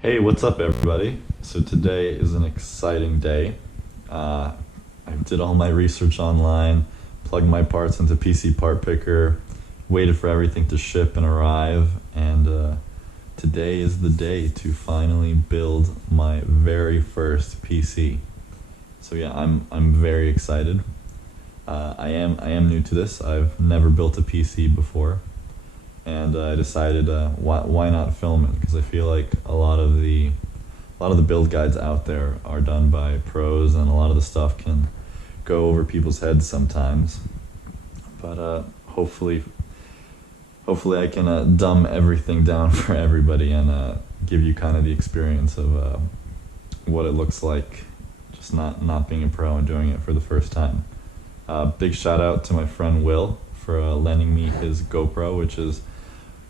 Hey, what's up, everybody? So today is an exciting day. I did all my research online, plugged my parts into PC Part Picker, waited for everything to ship and arrive, and today is the day to finally build my very first PC. So yeah, I'm very excited. I am new to this. I've never built a PC before, and I decided why not film it, because I feel like a lot of the build guides out there are done by pros, and a lot of the stuff can go over people's heads sometimes. But hopefully I can dumb everything down for everybody and give you kind of the experience of what it looks like just not being a pro and doing it for the first time. Big shout out to my friend Will for lending me his GoPro, which is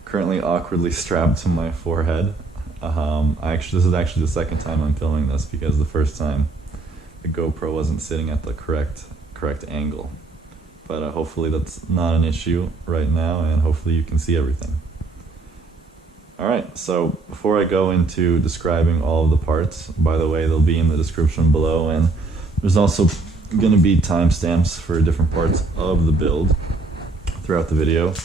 currently awkwardly strapped to my forehead. This is actually the second time I'm filming this, because the first time the GoPro wasn't sitting at the correct angle. But hopefully that's not an issue right now, and hopefully you can see everything. Alright, so before I go into describing all of the parts, by the way, they'll be in the description below, and there's also going to be timestamps for different parts of the build throughout the video.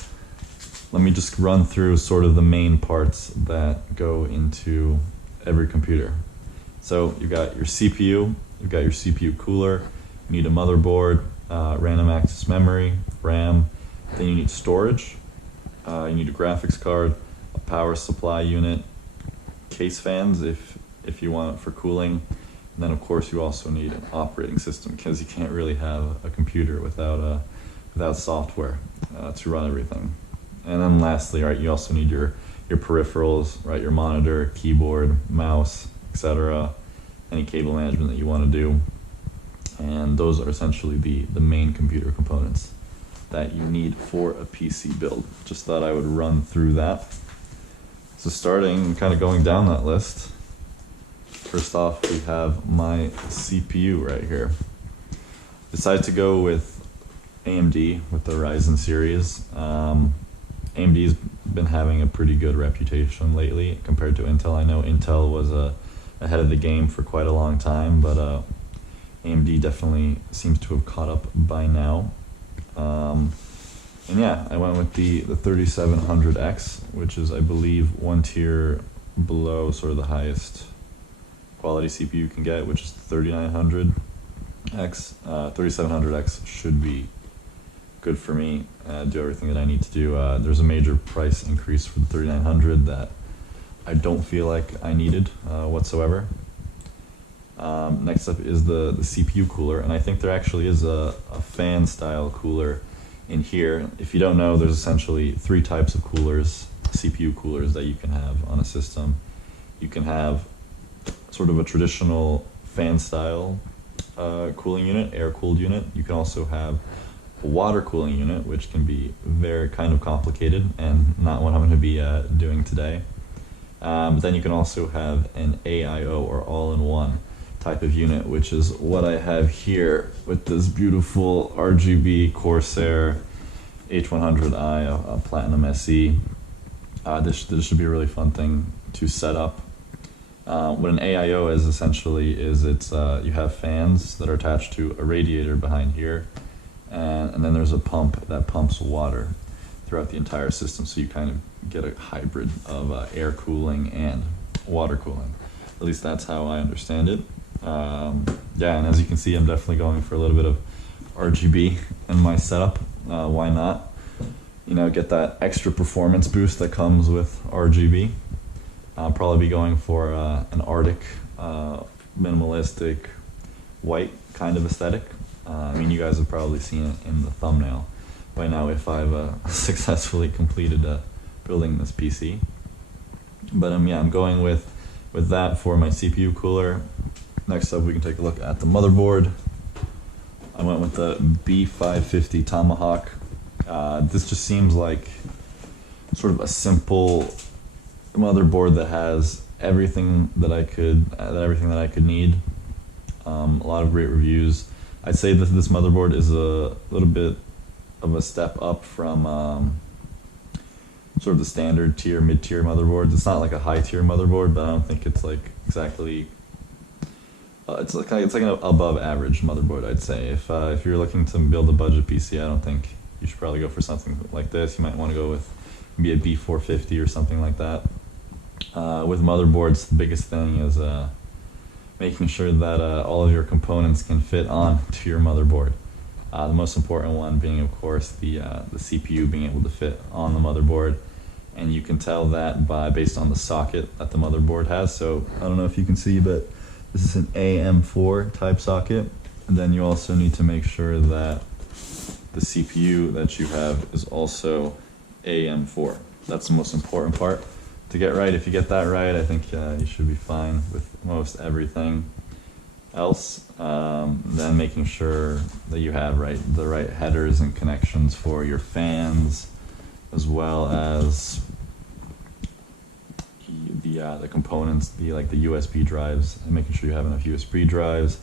Let me just run through sort of the main parts that go into every computer. So you've got your CPU, you've got your CPU cooler, you need a motherboard, random access memory, RAM, then you need storage, you need a graphics card, a power supply unit, case fans if you want it for cooling, and then of course you also need an operating system, because you can't really have a computer without software to run everything. And then lastly, right, you also need your peripherals, right, your monitor, keyboard, mouse, etc., any cable management that you want to do. And those are essentially the main computer components that you need for a PC build. Just thought I would run through that. So starting, kind of going down that list, first off we have my CPU right here. Decided to go with AMD with the Ryzen series. AMD's been having a pretty good reputation lately compared to Intel. I know Intel was ahead of the game for quite a long time, but AMD definitely seems to have caught up by now. And yeah, I went with the 3700X, which is, I believe, one tier below sort of the highest quality CPU you can get, which is the 3900X. 3700X should be good for me, do everything that I need to do. There's a major price increase for the 3900 that I don't feel like I needed whatsoever. Next up is the CPU cooler, and I think there actually is a fan style cooler in here. If you don't know, there's essentially three types of coolers, CPU coolers, that you can have on a system. You can have sort of a traditional fan style cooling unit, air cooled unit. You can also have a water cooling unit, which can be very kind of complicated and not what I'm going to be doing today. But then you can also have an AIO, or all-in-one type of unit, which is what I have here with this beautiful RGB Corsair H100i, a Platinum SE. This should be a really fun thing to set up. What an AIO is essentially is you have fans that are attached to a radiator behind here, and then there's a pump that pumps water throughout the entire system, so you kind of get a hybrid of air cooling and water cooling. At least that's how I understand it. Yeah, and as you can see, I'm definitely going for a little bit of RGB in my setup. Why not? You know, get that extra performance boost that comes with RGB. I'll probably be going for an Arctic, minimalistic, white kind of aesthetic. I mean, you guys have probably seen it in the thumbnail by now if I've successfully completed building this PC. But yeah, I'm going with that for my CPU cooler. Next up, we can take a look at the motherboard. I went with the B550 TOMAHAWK. This just seems like sort of a simple motherboard that has everything that I could need. A lot of great reviews. I'd say that this motherboard is a little bit of a step up from sort of the standard tier, mid-tier motherboards. It's not like a high-tier motherboard, but I don't think it's like exactly. It's like an above average motherboard, I'd say. If you're looking to build a budget PC, I don't think you should probably go for something like this. You might want to go with maybe a B450 or something like that. With motherboards, the biggest thing is making sure that all of your components can fit on to your motherboard. The most important one being, of course, the CPU being able to fit on the motherboard, and you can tell that based on the socket that the motherboard has. So I don't know if you can see, but this is an AM4 type socket. And then you also need to make sure that the CPU that you have is also AM4. That's the most important part to get right. If you get that right, I think you should be fine with most everything else. Then making sure that you have the right headers and connections for your fans, as well as the components, like the USB drives, and making sure you have enough USB drives,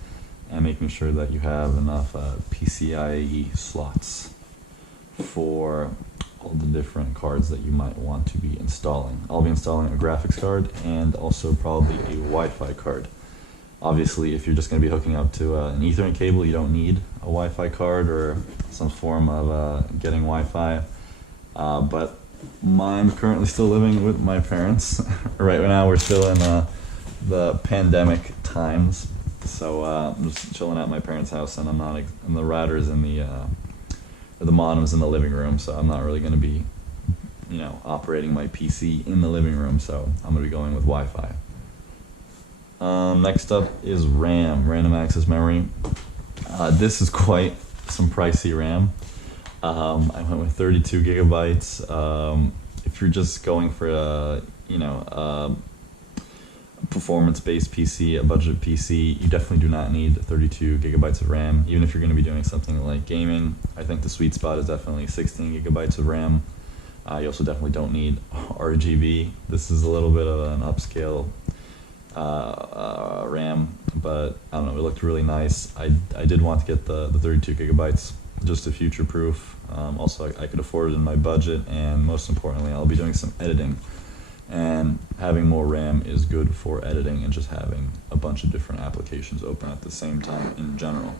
and making sure that you have enough PCIe slots for all the different cards that you might want to be installing. I'll be installing a graphics card and also probably a Wi-Fi card. Obviously, if you're just going to be hooking up to an Ethernet cable, you don't need a Wi-Fi card or some form of getting Wi-Fi. But I'm currently still living with my parents. Right now, we're still in the pandemic times, so I'm just chilling at my parents' house, and I'm not. And the router's in the modem's in the living room, so I'm not really going to be, operating my PC in the living room. So I'm going to be going with Wi-Fi. Next up is RAM, random access memory. This is quite some pricey RAM. I went with 32 gigabytes. If you're just going for a performance-based PC, a budget PC, you definitely do not need 32 gigabytes of RAM. Even if you're going to be doing something like gaming, I think the sweet spot is definitely 16 gigabytes of RAM. You also definitely don't need RGB. This is a little bit of an upscale RAM, but I don't know, it looked really nice. I did want to get the 32 gigabytes just to future proof. Also, I could afford it in my budget, and most importantly, I'll be doing some editing, and having more RAM is good for editing and just having a bunch of different applications open at the same time in general.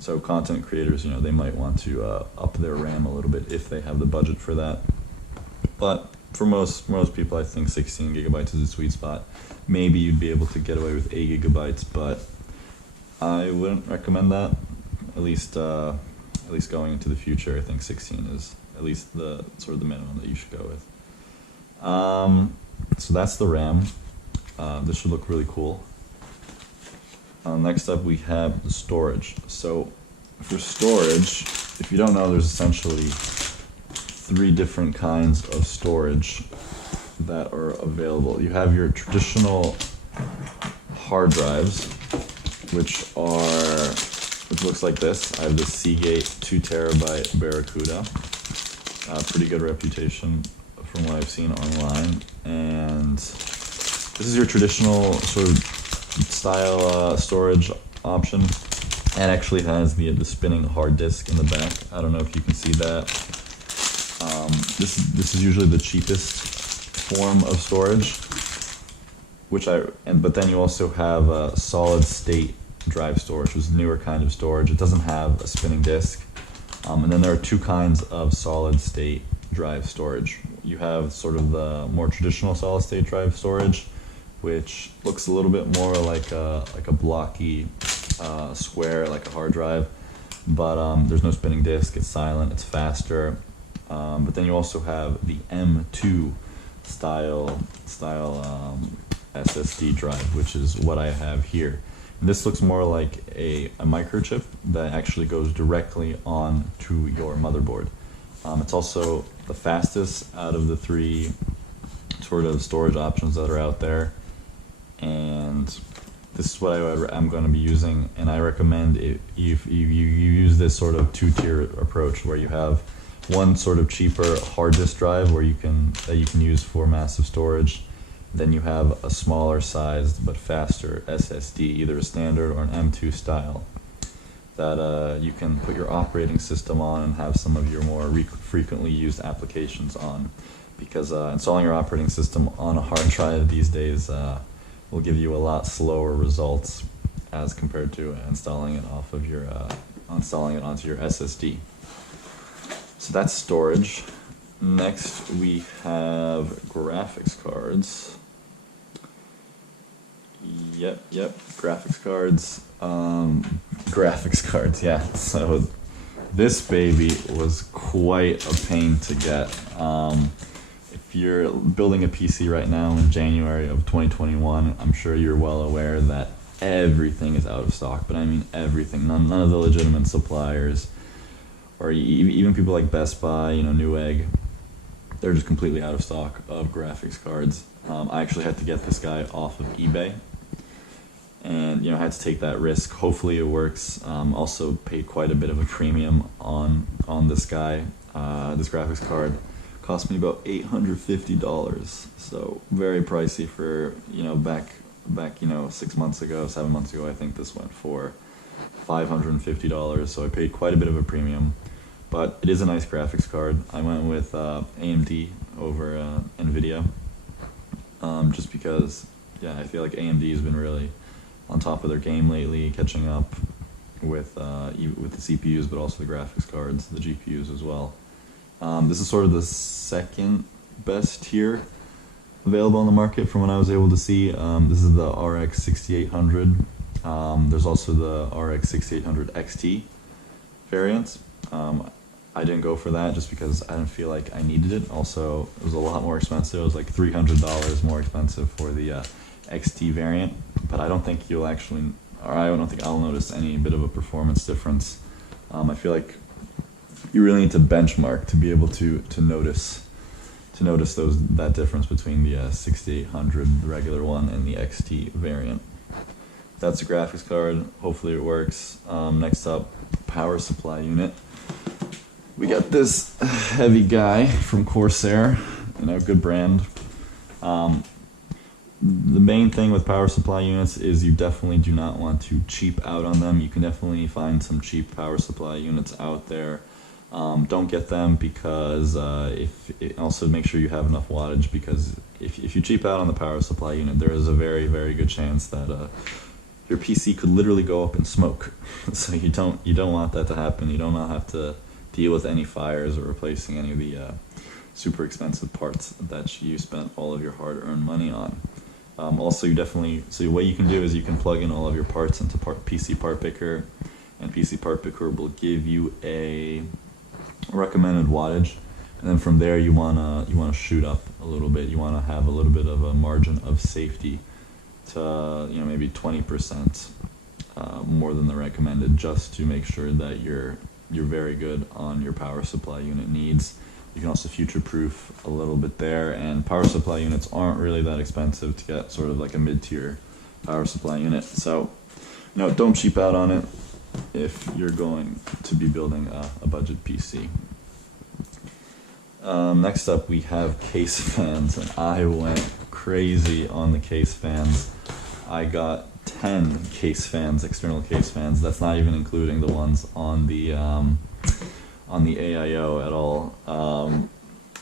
So content creators, they might want to up their RAM a little bit if they have the budget for that. But for most people, I think 16 gigabytes is a sweet spot. Maybe you'd be able to get away with 8 gigabytes, but I wouldn't recommend that. At least going into the future, I think 16 is at least the sort of the minimum that you should go with. So that's the RAM. This should look really cool. Next up, we have the storage. So for storage, if you don't know, there's essentially 3 different kinds of storage that are available. You have your traditional hard drives, which looks like this. I have the Seagate 2 terabyte Barracuda. Pretty good reputation from what I've seen online. And this is your traditional sort of style storage option. And actually has the spinning hard disk in the back. I don't know if you can see that. This is usually the cheapest form of storage, but then you also have a solid state drive storage, which is a newer kind of storage. It doesn't have a spinning disk. And then there are 2 kinds of solid state drive storage. You have sort of the more traditional solid state drive storage, which looks a little bit more like a blocky square, like a hard drive, but there's no spinning disk. It's silent. It's faster. But then you also have the M2 style SSD drive, which is what I have here. And this looks more like a microchip that actually goes directly on to your motherboard. It's also the fastest out of the 3 sort of storage options that are out there. And this is what I'm going to be using, and I recommend you use this sort of 2-tier approach where you have one sort of cheaper hard disk drive that you can use for massive storage. Then you have a smaller sized but faster SSD, either a standard or an M2 style, that you can put your operating system on and have some of your more frequently used applications on. because installing your operating system on a hard drive these days will give you a lot slower results as compared to installing it off of your installing it onto your SSD. So that's storage. Next we have graphics cards. Yep, graphics cards. Graphics cards, yeah. So this baby was quite a pain to get. If you're building a PC right now in January of 2021, I'm sure you're well aware that everything is out of stock, but I mean everything. None of the legitimate suppliers, or even people like Best Buy, Newegg, they're just completely out of stock of graphics cards. I actually had to get this guy off of eBay, and I had to take that risk. Hopefully it works. Also paid quite a bit of a premium on this guy. This graphics card cost me about $850, so very pricey for back 6 months ago, 7 months ago. I think this went for $550, so I paid quite a bit of a premium, but it is a nice graphics card. I went with AMD over NVIDIA, just because I feel like AMD has been really on top of their game lately, catching up with the CPUs, but also the graphics cards, the GPUs as well. This is sort of the second best tier available on the market from what I was able to see. This is the RX 6800. There's also the RX 6800 XT variant. I didn't go for that just because I didn't feel like I needed it. Also, it was a lot more expensive. It was like $300 more expensive for the XT variant, but I don't think I don't think I'll notice any bit of a performance difference. I feel like you really need to benchmark to be able to notice that difference between the 6800, the regular one, and the XT variant. That's a graphics card. Hopefully it works. Next up, power supply unit. We got this heavy guy from Corsair, good brand. The main thing with power supply units is you definitely do not want to cheap out on them. You can definitely find some cheap power supply units out there. Don't get them because also make sure you have enough wattage, because if you cheap out on the power supply unit, there is a very, very good chance that your PC could literally go up in smoke. So you don't want that to happen. You don't have to deal with any fires or replacing any of the super expensive parts that you spent all of your hard-earned money on. Also, so what you can do is you can plug in all of your parts into PC Part Picker, and PC Part Picker will give you a recommended wattage, and then from there you wanna shoot up a little bit. You wanna have a little bit of a margin of safety to maybe 20% more than the recommended, just to make sure that you're very good on your power supply unit needs. You can also future-proof a little bit there, and power supply units aren't really that expensive to get, sort of like a mid-tier power supply unit. So, don't cheap out on it if you're going to be building a budget PC. Next up, we have case fans, and I went crazy on the case fans. I got 10 case fans, external case fans. That's not even including the ones on the AIO at all.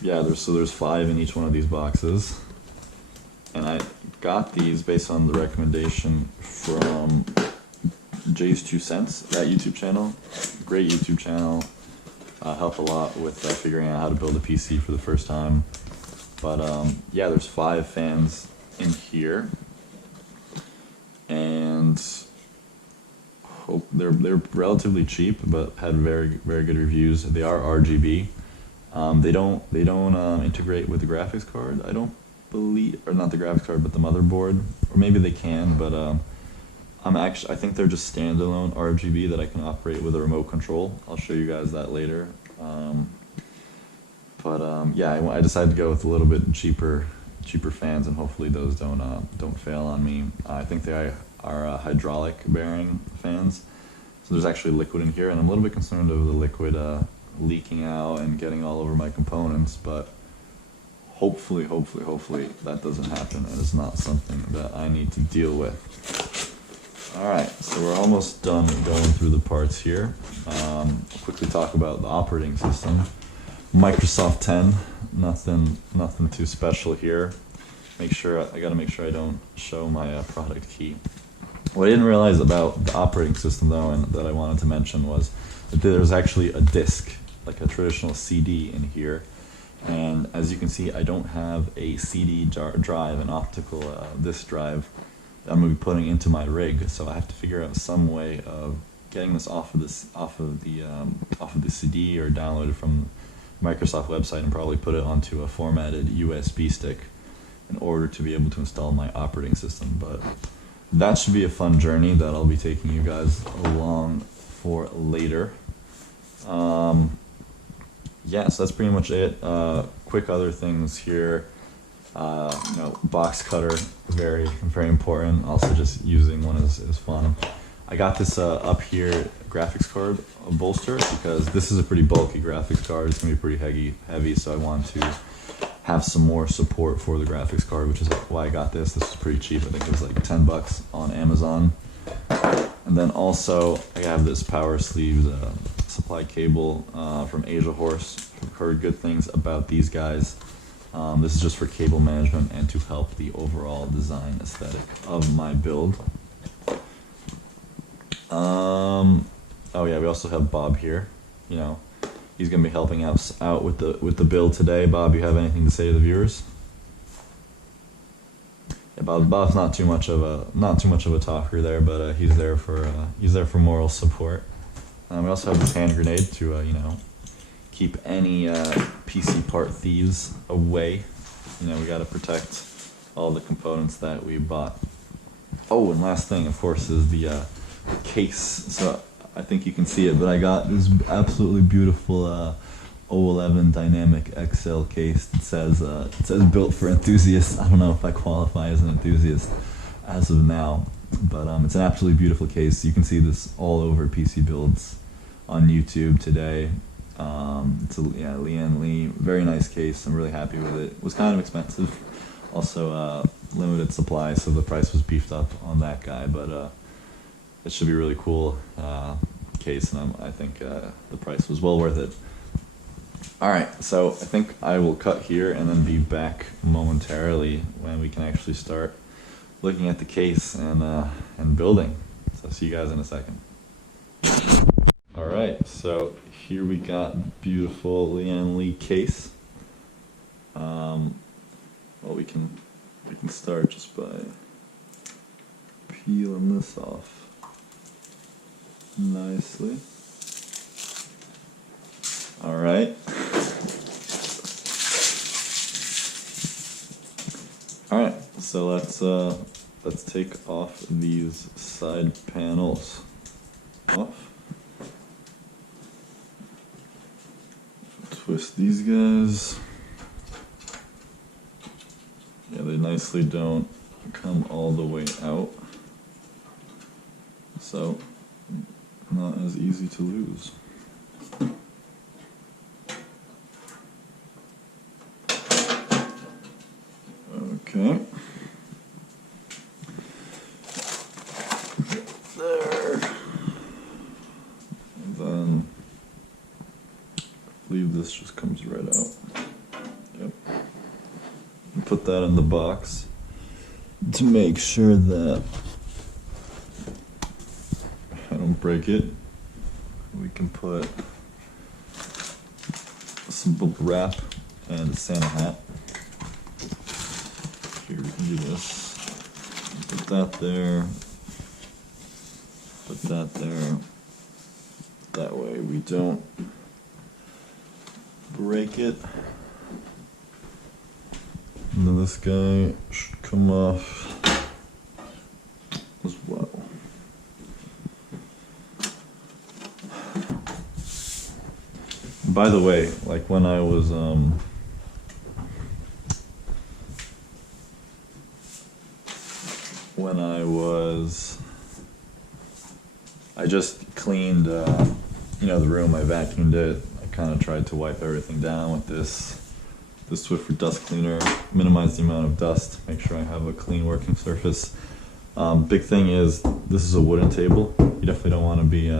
There's 5 in each one of these boxes, and I got these based on the recommendation from Jay's 2 Cents, that YouTube channel. Great YouTube channel. Help a lot with figuring out how to build a PC for the first time. But there's 5 fans in here, and they're relatively cheap, but had very, very good reviews. They are RGB. They don't integrate with the graphics card, I don't believe, or not the graphics card, but the motherboard, or maybe they can. But I think they're just standalone RGB that I can operate with a remote control. I'll show you guys that later. I decided to go with a little bit cheaper fans, and hopefully those don't fail on me. I think they are hydraulic bearing fans, so there's actually liquid in here, and I'm a little bit concerned over the liquid leaking out and getting all over my components, but hopefully that doesn't happen, and it's not something that I need to deal with. Alright, so we're almost done going through the parts here. Quickly talk about the operating system. Microsoft 10, nothing too special here. I gotta make sure I don't show my product key. What I didn't realize about the operating system though, and that I wanted to mention, was that there's actually a disk, like a traditional CD in here. And as you can see, I don't have a CD drive, an optical disk drive that I'm going to be putting into my rig. So I have to figure out some way of getting this off of the CD, or download it from Microsoft website and probably put it onto a formatted USB stick in order to be able to install my operating system. But that should be a fun journey that I'll be taking you guys along for later. Yeah, so that's pretty much it. Quick other things here. Box cutter, very important. Also, just using one is fun. I got this up here graphics card bolster because this is a pretty bulky graphics card. It's gonna be pretty heavy, so I want to have some more support for the graphics card, which is why I got this. This was pretty cheap. I think it was like 10 bucks on Amazon. And then also I have this power sleeved supply cable from Asia Horse. I've heard good things about these guys. This is just for cable management and to help the overall design aesthetic of my build. Oh yeah, we also have Bob here. He's gonna be helping us out with the build today. Bob, you have anything to say to the viewers? Yeah, Bob's not too much of a talker there, but he's there for moral support. We also have this hand grenade to keep any PC part thieves away. We gotta protect all the components that we bought. Oh, and last thing, of course, is the case. So I think you can see it, but I got this absolutely beautiful O11 Dynamic XL case. It says built for enthusiasts. I don't know if I qualify as an enthusiast as of now, but it's an absolutely beautiful case. You can see this all over PC builds on YouTube today. It's a Lian, very nice case. I'm really happy with it. It was kind of expensive, also limited supply, so the price was beefed up on that guy, but it should be a really cool case, and I think the price was well worth it. Alright, so I think I will cut here and then be back momentarily when we can actually start looking at the case and building. So see you guys in a second. Alright, so here we got beautiful Lian Li case. Well, we can start just by peeling this off nicely. Alright. Alright, so let's take off these side panels. Twist these guys. Yeah, they nicely don't come all the way out, so not as easy to lose. Okay. There. And then I believe this just comes right out. Yep. And put that in the box to make sure that I don't break it. We can put some bubble wrap and a Santa hat. Here, we can do this. Put that there. Put that there. That way we don't break it. And then this guy should come off as well. By the way, like when I was I just cleaned the room. I vacuumed it. I kind of tried to wipe everything down with this Swiffer dust cleaner, minimize the amount of dust, make sure I have a clean working surface. Big thing is this is a wooden table. You definitely don't want to be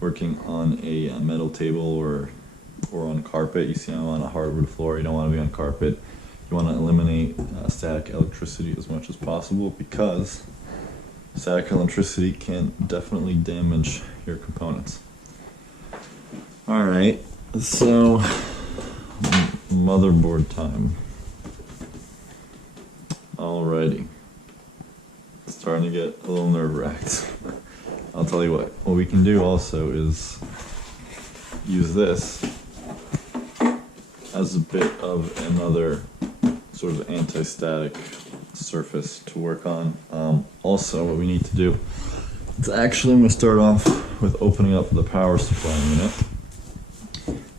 working on a metal table or or on carpet. You see I'm on a hardwood floor, you don't want to be on carpet. You want to eliminate static electricity as much as possible, because static electricity can definitely damage your components. Alright, so motherboard time. Alrighty. It's starting to get a little nerve-wracked. I'll tell you what we can do also is use this as a bit of another sort of anti-static surface to work on. Also, what we need to do is actually, I'm going to start off with opening up the power supply unit.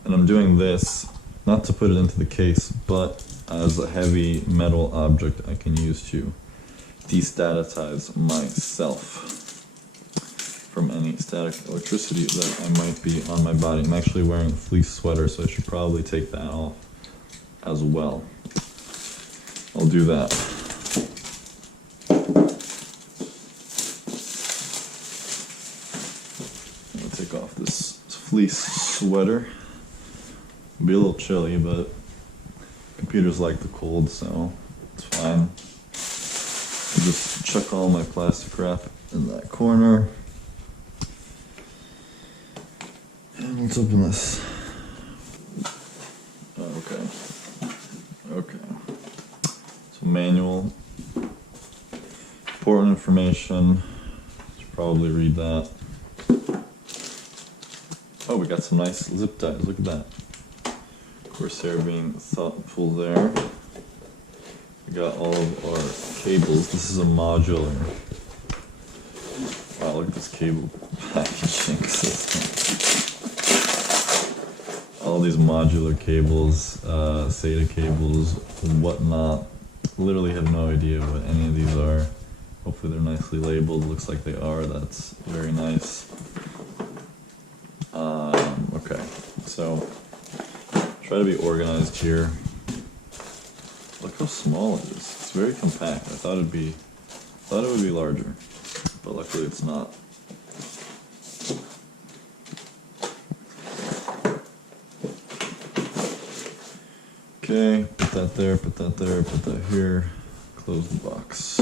And I'm doing this not to put it into the case, but as a heavy metal object I can use to destaticize myself from any static electricity that I might be on my body. I'm actually wearing a fleece sweater, so I should probably take that off as well. I'll do that. I'm gonna take off this fleece sweater. It'll be a little chilly, but computers like the cold, so it's fine. I'll just chuck all my plastic wrap in that corner. And let's open this. Okay. So manual. Important information. Should probably read that. Oh, we got some nice zip ties. Look at that. Corsair being thoughtful there. We got all of our cables. This is a modular. Wow, look at this cable packaging system. All these modular cables, SATA cables, and whatnot. Literally have no idea what any of these are. Hopefully they're nicely labeled. Looks like they are. That's very nice. Okay, so try to be organized here. Look how small it is. It's very compact. I thought it would be larger, but luckily it's not. Okay, put that there, put that there, put that here. Close the box.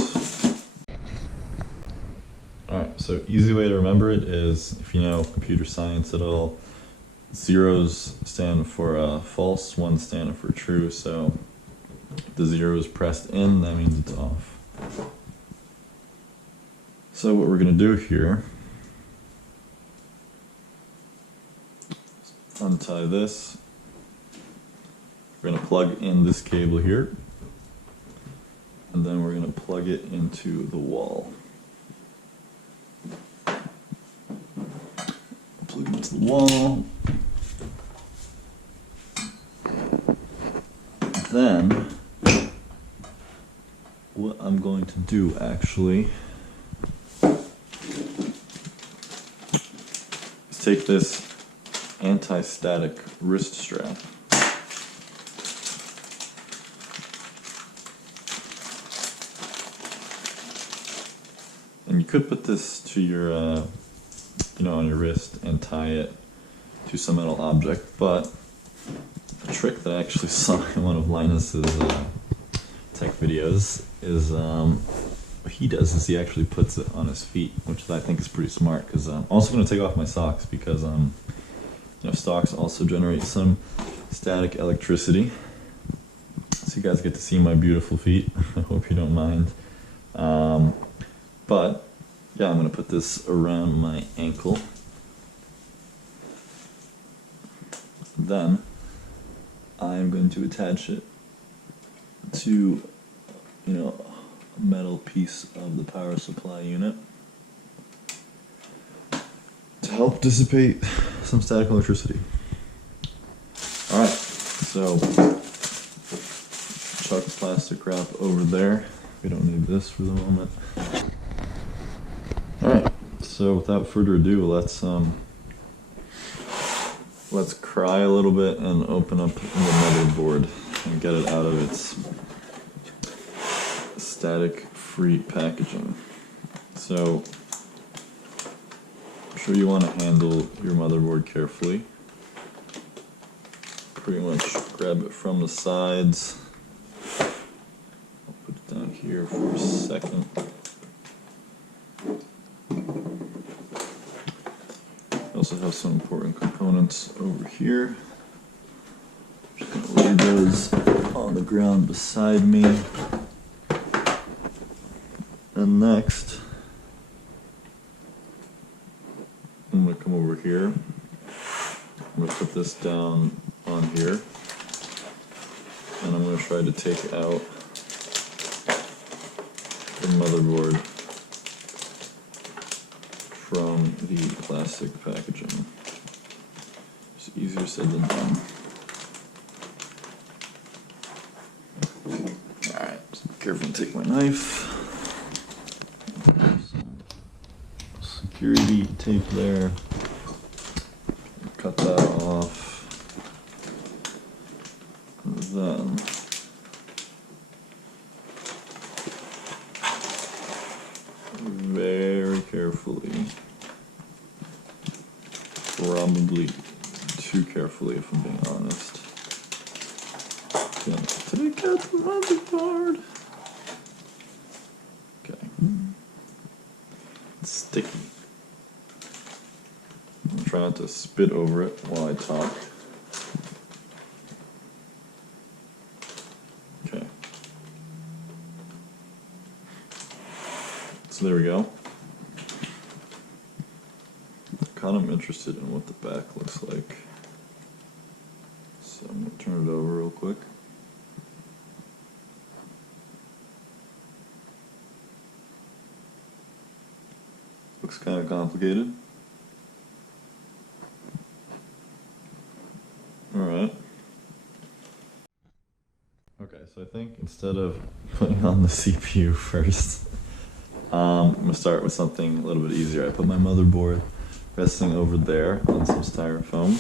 Alright, so easy way to remember it is, if you know computer science at all, zeros stand for false, ones stand for true, so if the 0 is pressed in, that means it's off. So what we're going to do here, is untie this. We're going to plug in this cable here, and then we're going to plug it into the wall. Plug it into the wall. Then, what I'm going to do actually is take this anti-static wrist strap and you could put this to your on your wrist and tie it to some metal object, but a trick that I actually saw in one of Linus's tech videos is what he does is he actually puts it on his feet, which I think is pretty smart, because I'm also going to take off my socks because socks also generate some static electricity. So you guys get to see my beautiful feet. I hope you don't mind. But yeah, I'm going to put this around my ankle. Then I'm going to attach it to, a metal piece of the power supply unit to help dissipate some static electricity. Alright, so chuck plastic wrap over there. We don't need this for the moment. Alright, so without further ado, let's cry a little bit and open up the motherboard and get it out of its static-free packaging. So, I'm sure you want to handle your motherboard carefully. pretty much grab it from the sides. I'll put it down here for a second. I also have some important components over here. Just gonna lay those on the ground beside me. And next, I'm gonna come over here. I'm going to put this down on here, and I'm going to try to take out the motherboard from the plastic packaging. It's easier said than done. Alright, so be careful and take my knife. Some security tape there. Cut that off. And then very carefully, probably too carefully if I'm being honest, gonna take out the motherboard. Okay. It's sticky. Try not to spit over it while I talk. Okay. So there we go. Kind of interested in what the back looks like. So I'm going to turn it over real quick. Looks kind of complicated. Alright. Okay, so I think instead of putting on the CPU first, I'm going to start with something a little bit easier. I put my motherboard resting over there on some styrofoam.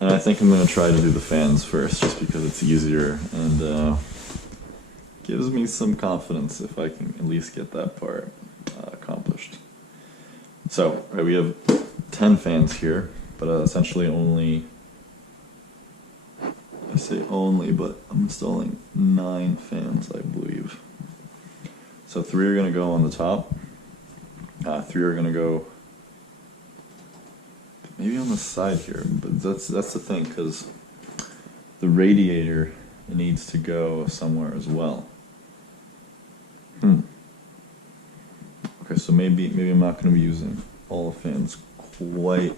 And I think I'm going to try to do the fans first just because it's easier and gives me some confidence if I can at least get that part accomplished. So, right, we have 10 fans here, but essentially only... I say only, but I'm installing 9 fans, I believe. So 3 are going to go on the top. 3 are going to go maybe on the side here, but that's the thing, because the radiator needs to go somewhere as well. Okay, so maybe I'm not going to be using all the fans quite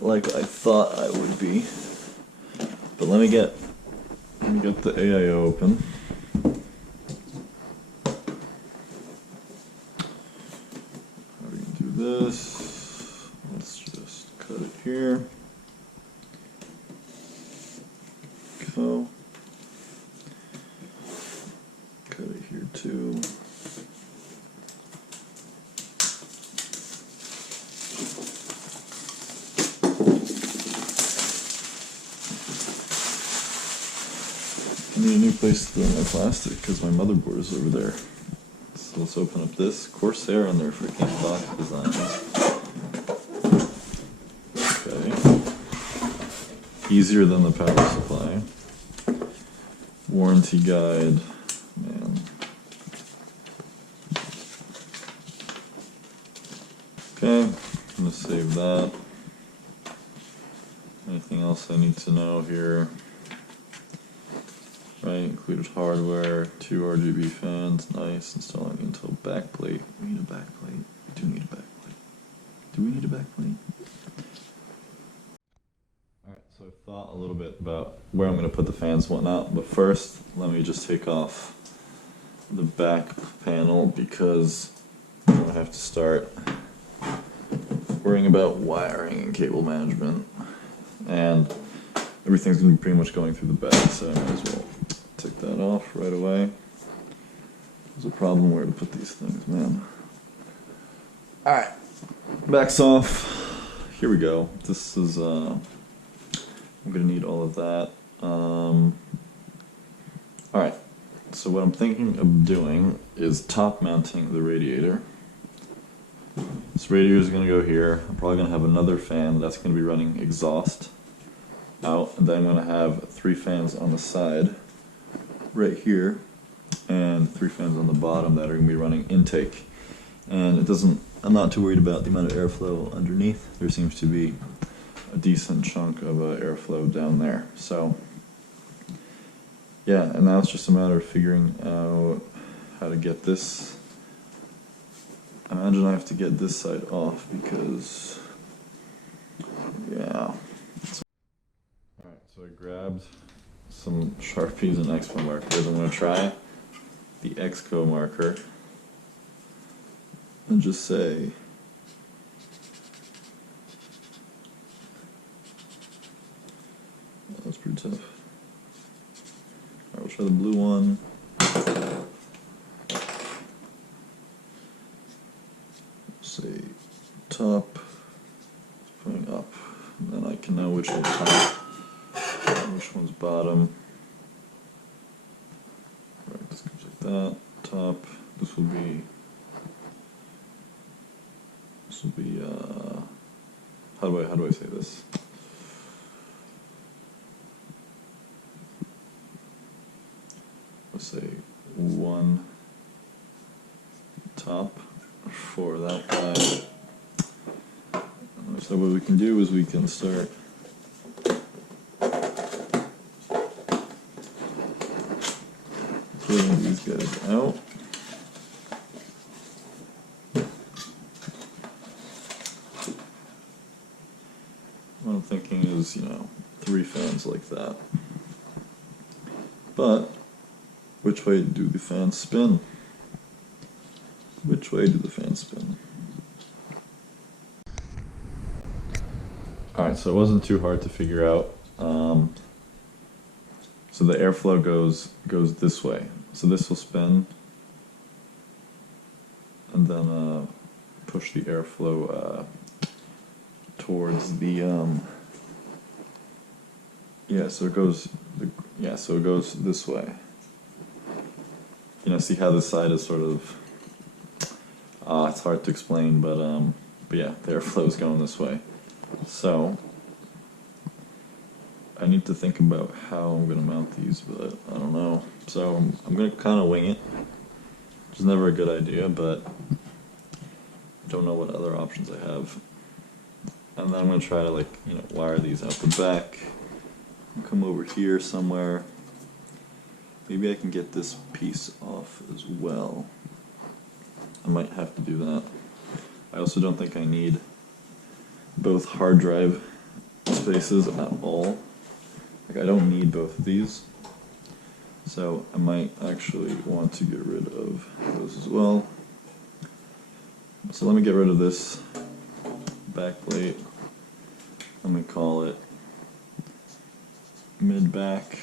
like I thought I would be. But let me get the AIO open. How are we gonna do this? Let's just cut it here. Go. Cut it here too. I need a new place to throw my plastic because my motherboard is over there. So let's open up this. Corsair on their freaking box design. Okay. Easier than the power supply. Warranty guide. Man. Okay, I'm gonna save that. Anything else I need to know here? Right, included hardware, 2 RGB fans, nice, installing Intel backplate. We need a backplate. We do need a backplate. Do we need a backplate? Alright, so I've thought a little bit about where I'm going to put the fans and whatnot, but first, let me just take off the back panel because I'm going to have to start worrying about wiring and cable management. And everything's going to be pretty much going through the back, so I might as well take that off right away. There's a problem where to put these things, man. Alright, back's off. Here we go. This is, I'm going to need all of that. Alright, so what I'm thinking of doing is top mounting the radiator. This radiator is going to go here. I'm probably going to have another fan that's going to be running exhaust. out, and then I'm going to have 3 fans on the side right here and 3 fans on the bottom that are going to be running intake. And I'm not too worried about the amount of airflow underneath. There seems to be a decent chunk of airflow down there. So yeah, and now it's just a matter of figuring out how to get this. I imagine I have to get this side off because, yeah. Alright, so I grabbed some Sharpies and Expo markers. I'm going to try the Expo marker and just say, oh, that's pretty tough. Alright, we'll try the blue one. Say top, putting up, and then I can know which one's top, which one's bottom. Right, this goes like that. Top. This will be. How do I say this? Let's say 1 top for that guy. So what we can do is we can start pulling these guys out. What I'm thinking is, 3 fans like that. But which way do the fans spin? Which way do the fans spin? Alright, so it wasn't too hard to figure out. So the airflow goes this way. So this will spin and then push the airflow towards the so it goes this way. See how this side is sort of it's hard to explain, but yeah, the airflow is going this way. So I need to think about how I'm going to mount these, but I don't know. So I'm going to kind of wing it, which is never a good idea, but I don't know what other options I have. And then I'm going to try to wire these out the back, come over here somewhere. Maybe I can get this piece off as well. I might have to do that. I also don't think I need both hard drive spaces at all. I don't need both of these. So I might actually want to get rid of those as well. So let me get rid of this back plate. Let me call it mid-back.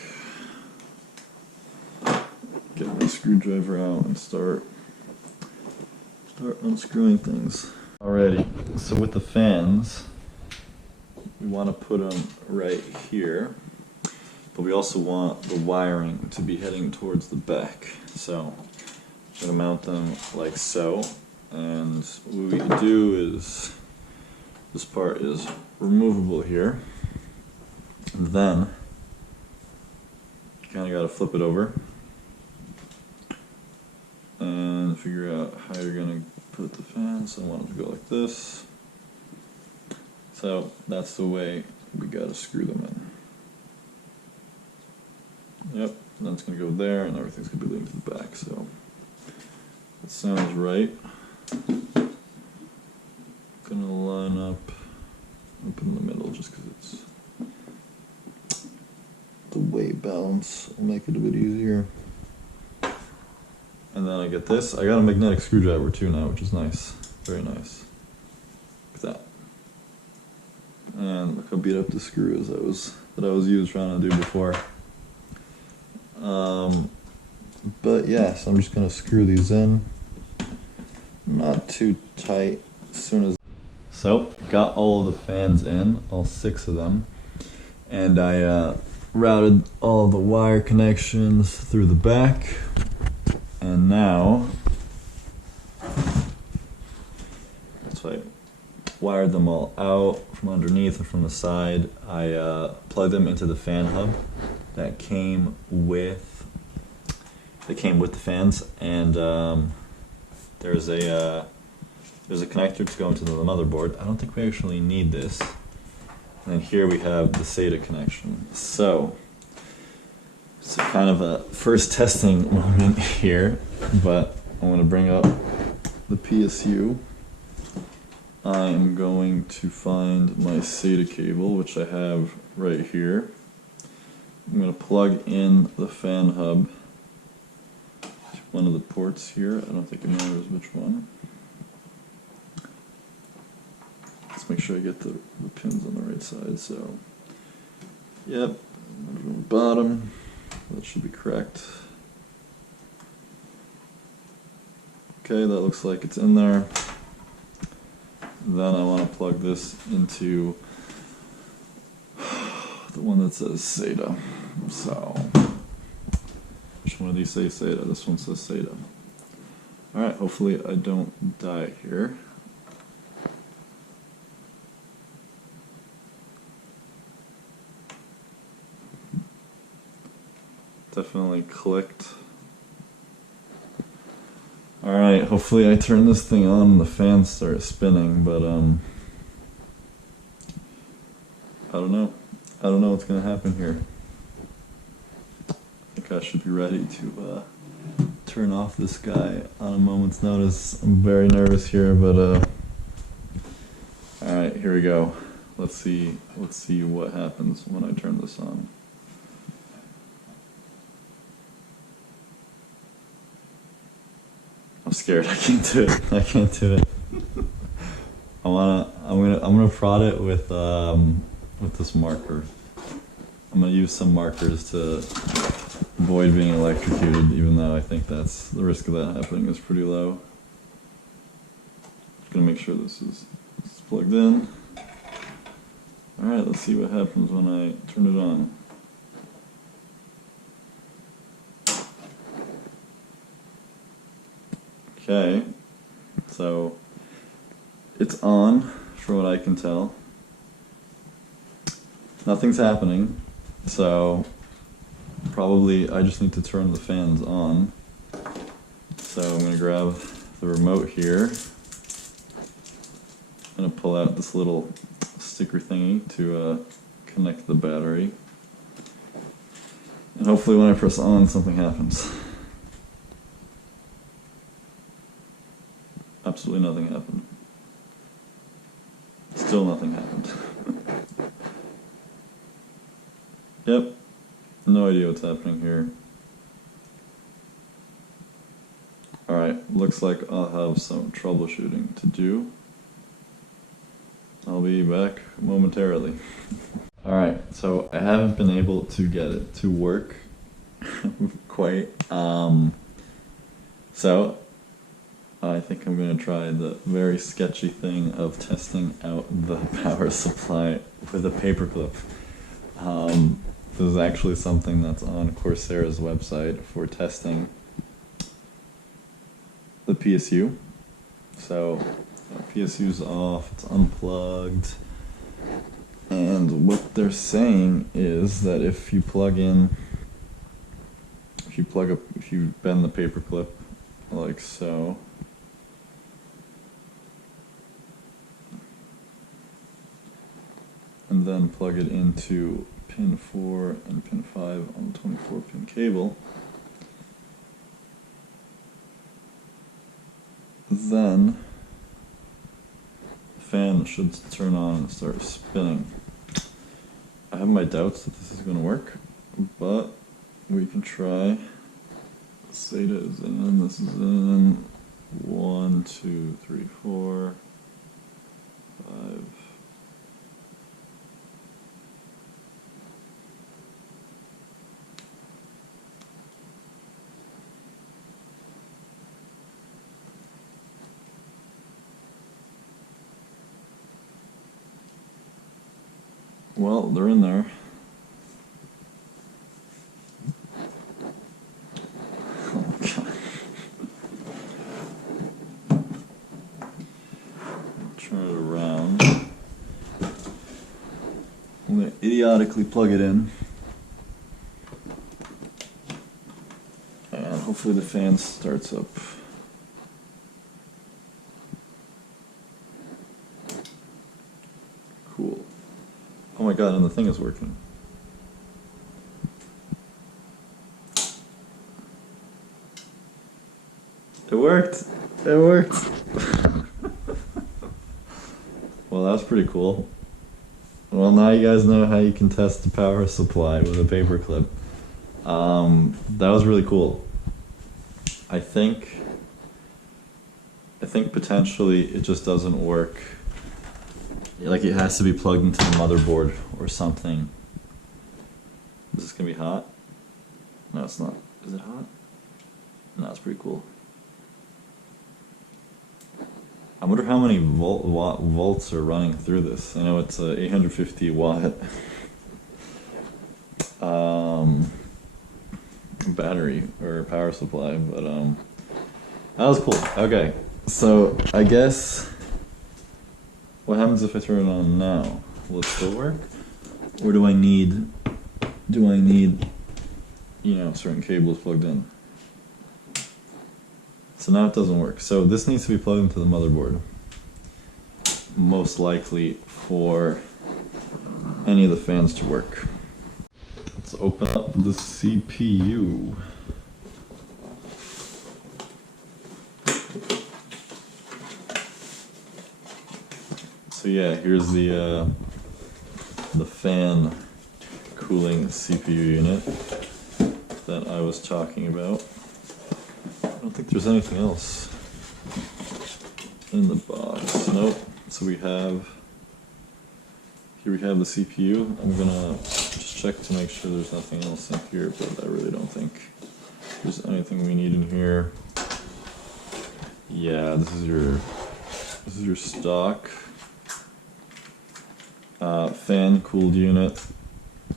Get my screwdriver out and start unscrewing things. Alrighty, so with the fans, we want to put them right here, but we also want the wiring to be heading towards the back. So I'm going to mount them like so, and what we can do is, this part is removable here, and then you kind of got to flip it over and figure out how you're going to put the fans. I want it to go like this. So that's the way we got to screw them in. Yep, that's going to go there, and everything's going to be leading to the back. So that sounds right. Going to line up in the middle just because it's the weight balance will make it a bit easier. And then I get this. I got a magnetic screwdriver too now, which is nice. Very nice. Look at that. And look how beat up the screw is that I was trying to do before. But yeah, so I'm just gonna screw these in. Not too tight. So got all of the fans in, all 6 of them, and I routed all of the wire connections through the back. And now, that's right, wired them all out from underneath and from the side. I plugged them into the fan hub that came with the fans, and there's a connector to go into the motherboard. I don't think we actually need this. And here we have the SATA connection. So kind of a first testing moment here, but I want to bring up the PSU. I'm going to find my SATA cable, which I have right here. I'm going to plug in the fan hub to one of the ports here. I don't think it matters which one. Let's make sure I get the pins on the right side. So, yep, from the bottom. That should be correct. Okay, that looks like it's in there. Then I want to plug this into the one that says SATA. So, which one of these say SATA? This one says SATA. Alright, hopefully I don't die here. Definitely clicked. Alright, hopefully I turn this thing on and the fans start spinning, but I don't know. I don't know what's going to happen here. I think I should be ready to turn off this guy on a moment's notice. I'm very nervous here, but alright, here we go. Let's see what happens when I turn this on. I'm scared. I can't do it. I can't do it. I'm gonna prod it with this marker. I'm gonna use some markers to avoid being electrocuted, even though I think that's the risk of that happening is pretty low. Just gonna make sure this is plugged in. All right, let's see what happens when I turn it on. Okay, so it's on, from what I can tell. Nothing's happening, so probably I just need to turn the fans on. So I'm going to grab the remote here. I'm going to pull out this little sticker thingy to connect the battery. And hopefully when I press on, something happens. Absolutely nothing happened. Still nothing happened. Yep, no idea what's happening here. Alright, looks like I'll have some troubleshooting to do. I'll be back momentarily. Alright, so I haven't been able to get it to work quite. So I think I'm going to try the very sketchy thing of testing out the power supply with a paperclip. This is actually something that's on Corsair's website for testing the PSU. So PSU's off, it's unplugged, and what they're saying is that if you bend the paperclip like so, and then plug it into pin 4 and pin 5 on the 24 pin cable, then the fan should turn on and start spinning. I have my doubts that this is going to work, but we can try. SATA is in, this is in, 1, 2, 3, 4, 5. Well, they're in there. Oh my god. Turn it around. I'm gonna idiotically plug it in. And hopefully the fan starts up. Cool. Oh my god, and the thing is working. It worked! It worked! Well, that was pretty cool. Well, now you guys know how you can test the power supply with a paperclip. That was really cool. I think potentially it just doesn't work. Like it has to be plugged into the motherboard or something. Is this gonna be hot? No, it's not. Is it hot? No, it's pretty cool. I wonder how many volts are running through this. I know it's a 850 watt battery or power supply, but that was cool. Okay, so I guess what happens if I turn it on now? Will it still work? Or do I need you know, certain cables plugged in? So now it doesn't work. So this needs to be plugged into the motherboard. Most likely for any of the fans to work. Let's open up the CPU. So yeah, here's the fan cooling CPU unit that I was talking about. I don't think there's anything else in the box. Nope. So here we have the CPU. I'm gonna just check to make sure there's nothing else in here, but I really don't think there's anything we need in here. Yeah, this is your stock fan cooled unit.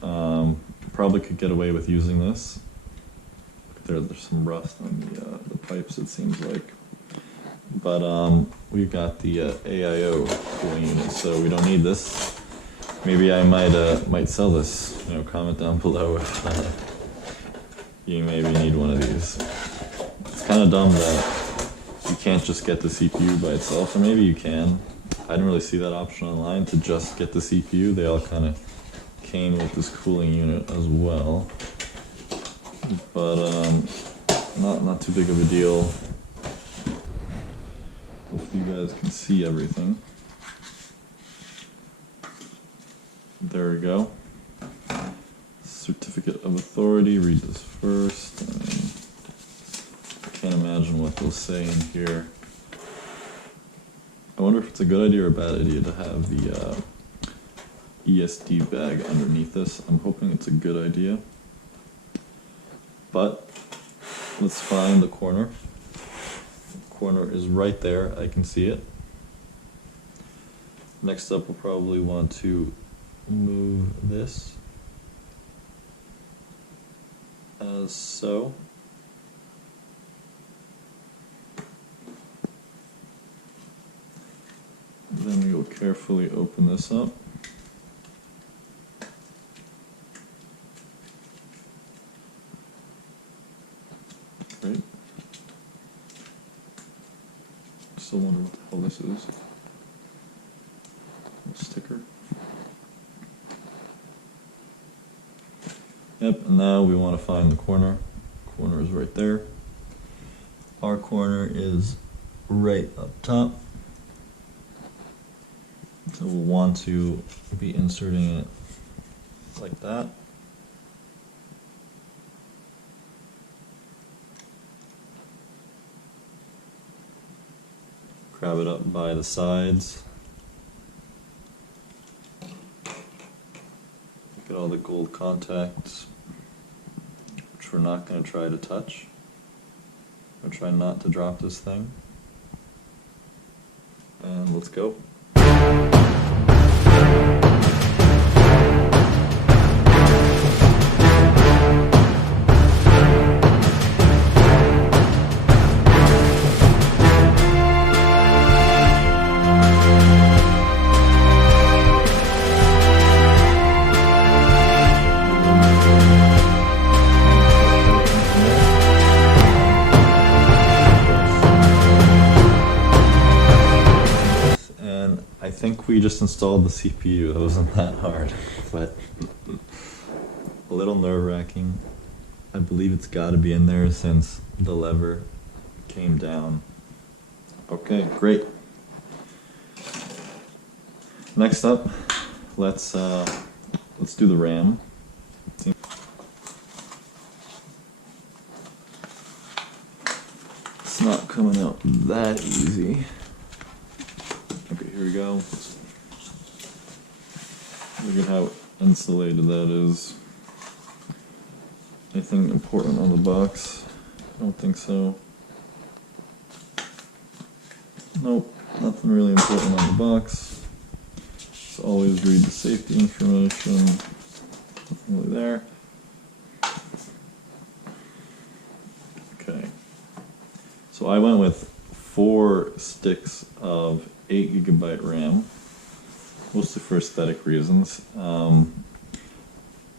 Probably could get away with using this. There's some rust on the pipes, it seems like. But we've got the AIO cooling unit, so we don't need this. Maybe I might sell this. You know, comment down below if you maybe need one of these. It's kind of dumb that you can't just get the CPU by itself, or maybe you can. I didn't really see that option online to just get the CPU. They all kind of came with this cooling unit as well. But not too big of a deal. Hopefully you guys can see everything. There we go. Certificate of authority, read this first. I can't imagine what they'll say in here. I wonder if it's a good idea or a bad idea to have the ESD bag underneath this. I'm hoping it's a good idea. But let's find the corner. The corner is right there, I can see it. Next up, we'll probably want to move this as so. Then we will carefully open this up. Great. Still wonder what the hell this is. A sticker. Yep, and now we want to find the corner. Corner is right there. Our corner is right up top. So we'll want to be inserting it like that. Grab it up by the sides. Look at all the gold contacts, which we're not going to try to touch. We'll try not to drop this thing. And let's go. think we just installed the CPU. That wasn't that hard, but a little nerve-wracking. I believe it's got to be in there since the lever came down. Okay, great. Next up, let's do the RAM. It's not coming out that easy. Okay, here we go. Look at how insulated that is. Anything important on the box? I don't think so. Nope, nothing really important on the box. Just always read the safety information. Nothing really there. Okay. So I went with 4 sticks of 8 GB RAM, mostly for aesthetic reasons.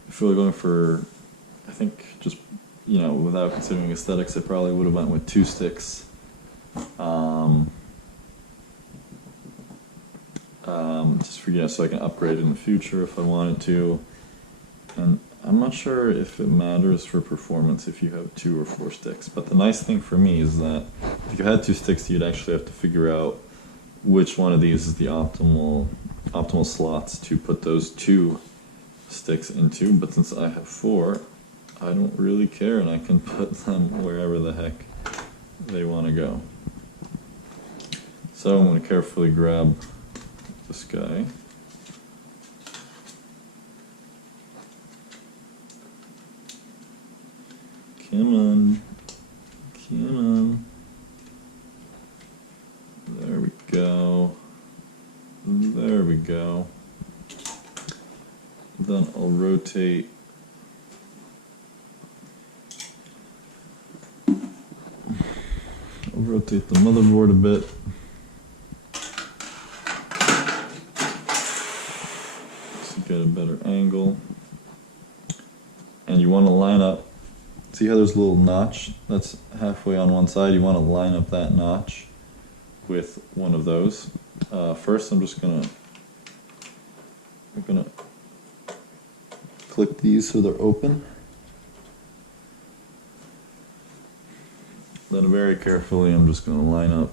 If we were going for, I think just, you know, without considering aesthetics, I probably would have went with 2 sticks. Just for, yeah, so I can upgrade in the future if I wanted to. And I'm not sure if it matters for performance if you have 2 or 4 sticks, but the nice thing for me is that if you had 2 sticks, you'd actually have to figure out which one of these is the optimal slots to put those 2 sticks into. But since I have 4, I don't really care, and I can put them wherever the heck they want to go. So I'm going to carefully grab this guy. Come on. Come on. There we go. There we go. Then I'll rotate the motherboard a bit. To get a better angle. And you want to line up. See how there's a little notch that's halfway on one side? You want to line up that notch with one of those. First, I'm gonna click these so they're open. Then very carefully, I'm just gonna line up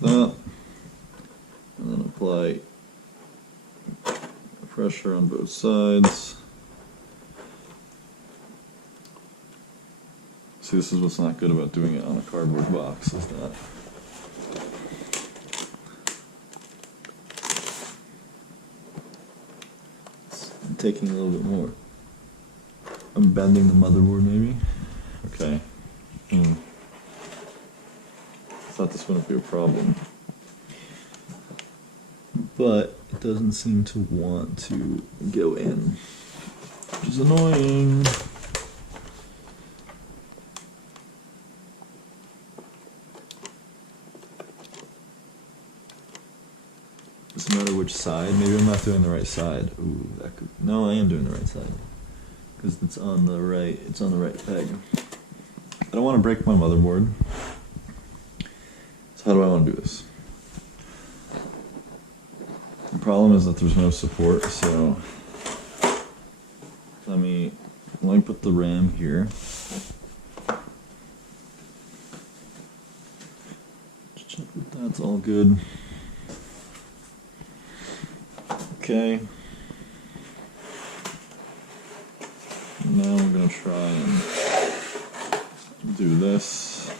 that, and then apply pressure on both sides. See, this is what's not good about doing it on a cardboard box, is that I'm taking a little bit more. I'm bending the motherboard maybe. Okay. I thought this wouldn't be a problem. But it doesn't seem to want to go in, which is annoying. Doesn't matter which side. Maybe I'm not doing the right side. Ooh, that could. No, I am doing the right side because it's on the right. It's on the right peg. I don't want to break my motherboard. So how do I want to do this? The problem is that there's no support, so let me put the RAM here. Check that that's all good. Okay. Now we're going to try and do this.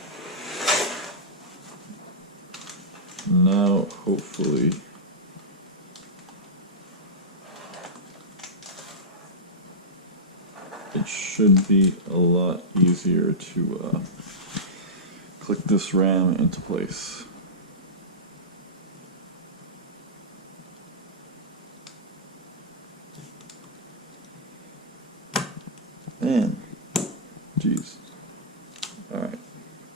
Now, hopefully, it should be a lot easier to click this RAM into place. Man, jeez. Alright,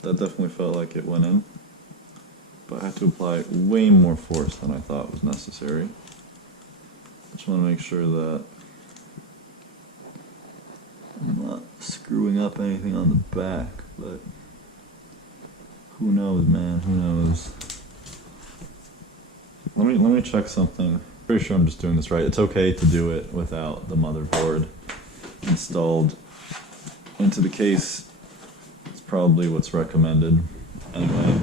that definitely felt like it went in, but I had to apply way more force than I thought was necessary. I just want to make sure that I'm not screwing up anything on the back. but who knows, man, who knows. Let me check something. Pretty sure I'm just doing this right. It's okay to do it without the motherboard installed into the case. It's probably what's recommended anyway.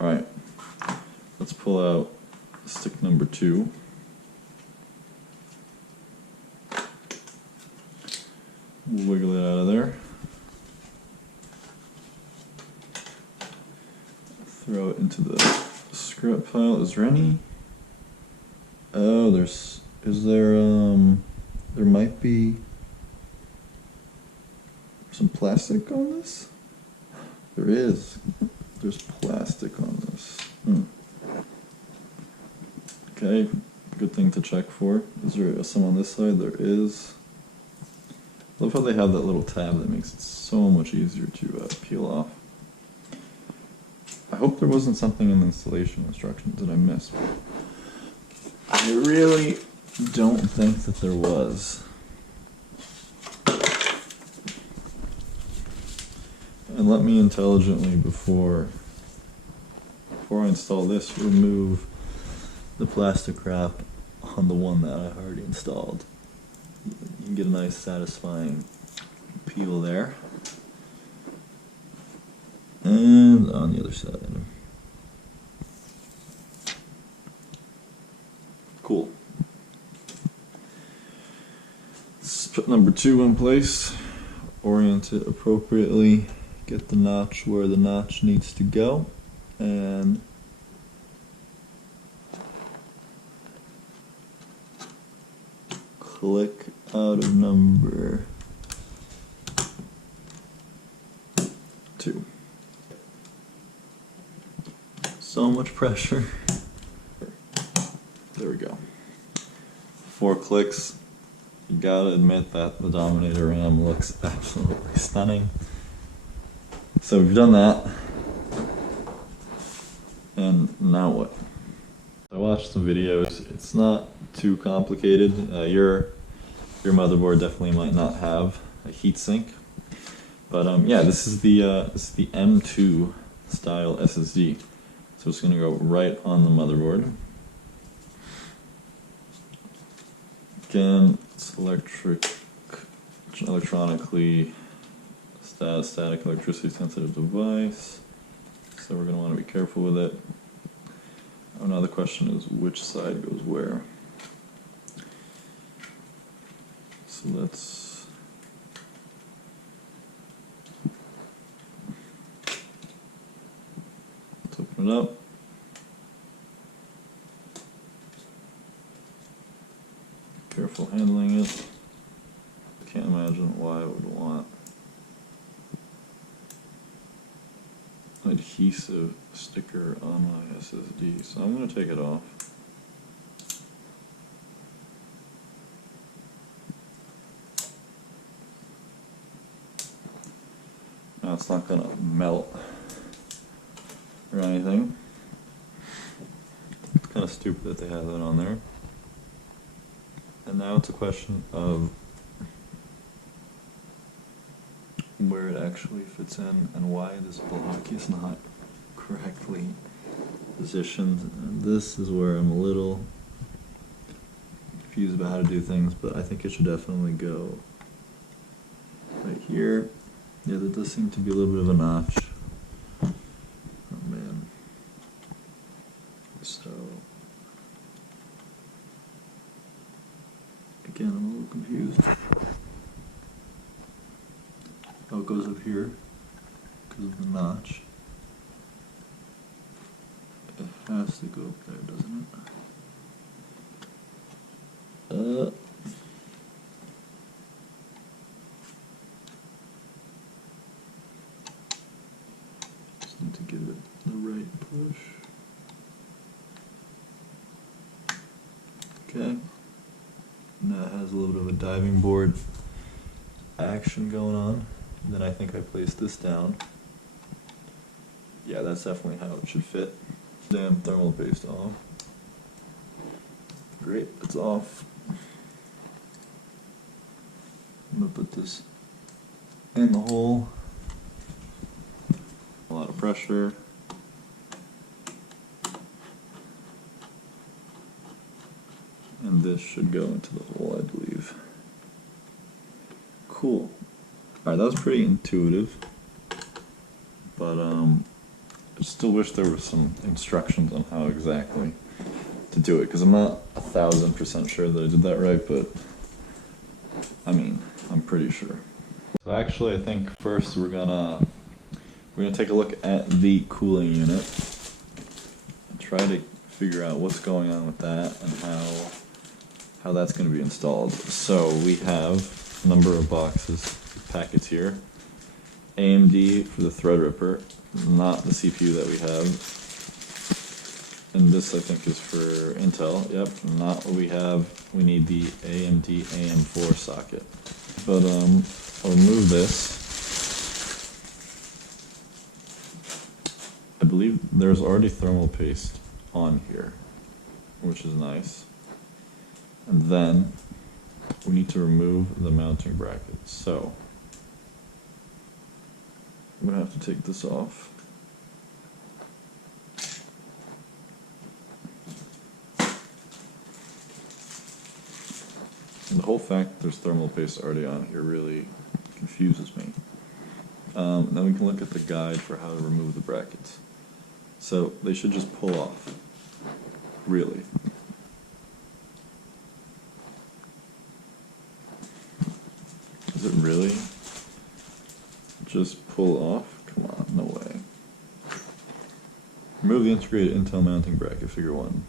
Alright, let's pull out stick number 2. Wiggle it out of there. Throw it into the scrap pile. Is there any? Oh, is there, there might be some plastic on this? There is. There's plastic on this. Okay, good thing to check for. Is there some on this side? There is. Love how they have that little tab that makes it so much easier to peel off. I hope there wasn't something in the installation instructions that I missed. I really don't think that there was. And let me intelligently, before I install this, remove the plastic wrap on the one that I already installed. You can get a nice satisfying peel there. And on the other side. Cool. Let's put number 2 in place. Orient it appropriately. Get the notch where the notch needs to go. And click out of number 2. So much pressure. There we go. 4 clicks. You gotta admit that the Dominator RAM looks absolutely stunning. So we've done that. And now what? I watched some videos. It's not too complicated. Your motherboard definitely might not have a heatsink. But yeah, this is the M2 style SSD. So it's going to go right on the motherboard. Again, it's electronically static electricity sensitive device. So we're going to want to be careful with it. Oh, now the question is which side goes where. So let's open it up. Careful handling it. Can't imagine why I would want adhesive sticker on my SSD, so I'm going to take it off. Now it's not going to melt or anything. It's kind of stupid that they have that on there. And now it's a question of where it actually fits in and why this block is not correctly positioned. And this is where I'm a little confused about how to do things, but I think it should definitely go right here. Yeah, there does seem to be a little bit of a notch. Oh man. So again, I'm a little confused. Oh, it goes up here because of the notch. It has to go up there, doesn't it? Just need to give it the right push. Okay. Now it has a little bit of a diving board action going on. And then I think I placed this down. Yeah, that's definitely how it should fit. Damn thermal paste off. Great, it's off. I'm gonna put this in the hole. A lot of pressure. And this should go into the hole, I believe. Cool. Alright, that was pretty intuitive. But I still wish there were some instructions on how exactly to do it, because I'm not 1000% sure that I did that right, but I mean, I'm pretty sure. So actually, I think first we're gonna take a look at the cooling unit and try to figure out what's going on with that and how that's going to be installed. So we have a number of boxes, packets here. AMD for the Threadripper, not the CPU that we have. And this I think is for Intel. Yep, not what we have. We need the AMD AM4 socket. But I'll remove this. I believe there's already thermal paste on here, which is nice. And then we need to remove the mounting bracket. So I'm gonna have to take this off. And the whole fact that there's thermal paste already on here really confuses me. Then we can look at the guide for how to remove the brackets. So they should just pull off, really. Is it really? Just pull off? Come on, no way. Remove the integrated Intel mounting bracket, figure 1.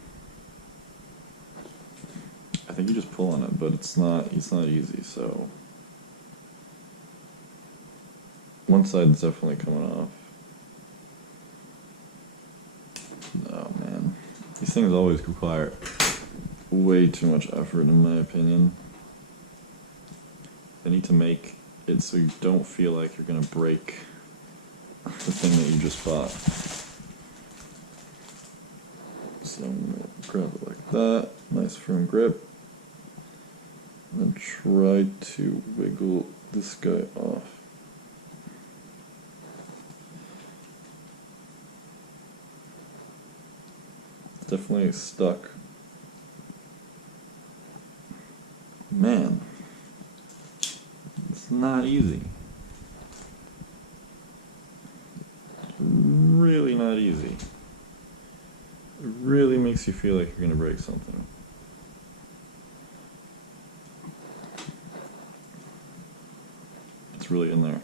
I think you just pull on it, but it's not easy, so one side's definitely coming off. Oh man. These things always require way too much effort in my opinion. They need to make it so you don't feel like you're gonna break the thing that you just bought. So I'm gonna grab it like that, nice firm grip, and then try to wiggle this guy off. It's definitely stuck. Man. It's not easy. It's really not easy. It really makes you feel like you're gonna break something. It's really in there.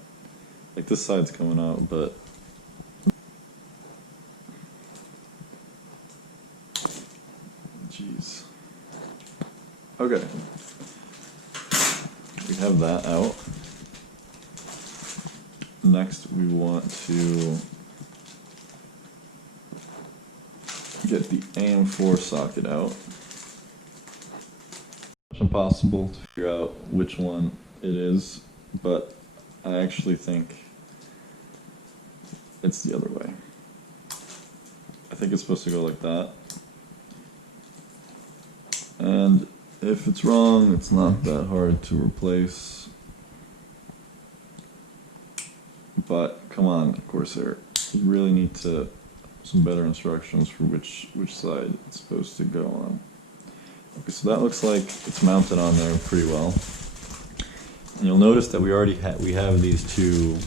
Like this side's coming out, but jeez. Okay. We have that out. Next, we want to get the AM4 socket out. It's impossible to figure out which one it is, but I actually think it's the other way. I think it's supposed to go like that. And if it's wrong, it's not that hard to replace. But come on, Corsair, you really need some better instructions for which side it's supposed to go on. Okay, so that looks like it's mounted on there pretty well. And you'll notice that we already have these two.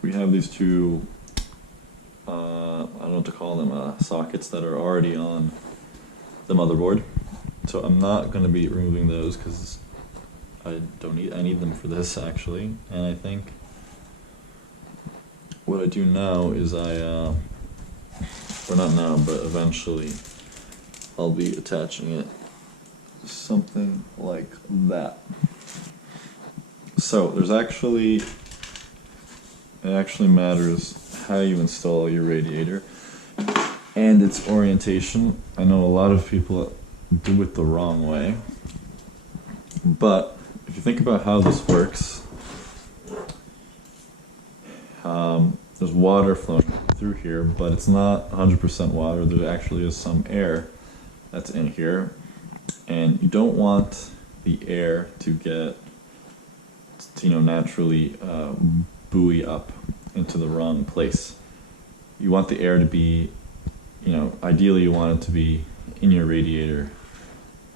We have these two. I don't know what to call them. Sockets that are already on the motherboard. So I'm not going to be removing those because I need them for this actually. And I think what I do now is or not now, but eventually I'll be attaching it to something like that. So it actually matters how you install your radiator and its orientation. I know a lot of people do it the wrong way, but if you think about how this works, there's water flowing through here, but it's not 100% water. There actually is some air that's in here, and you don't want the air to get to naturally buoy up into the wrong place. You want the air to be, ideally you want it to be in your radiator,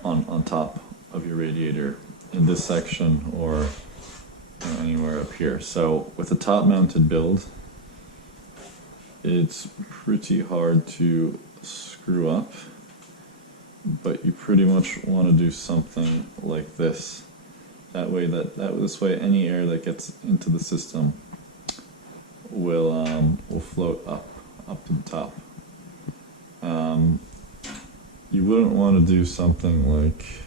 on top of your radiator in this section, or anywhere up here. So with a top mounted build, it's pretty hard to screw up, but you pretty much want to do something like this. That way, this way, any air that gets into the system will float up to the top. You wouldn't want to do something like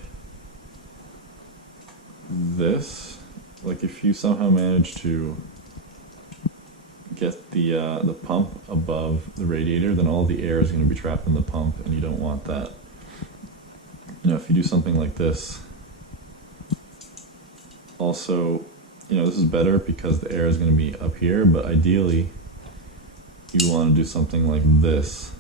this. Like if you somehow manage to get the pump above the radiator, then all the air is going to be trapped in the pump, and you don't want that. If you do something like this, also, this is better because the air is going to be up here, but ideally you want to do something like this,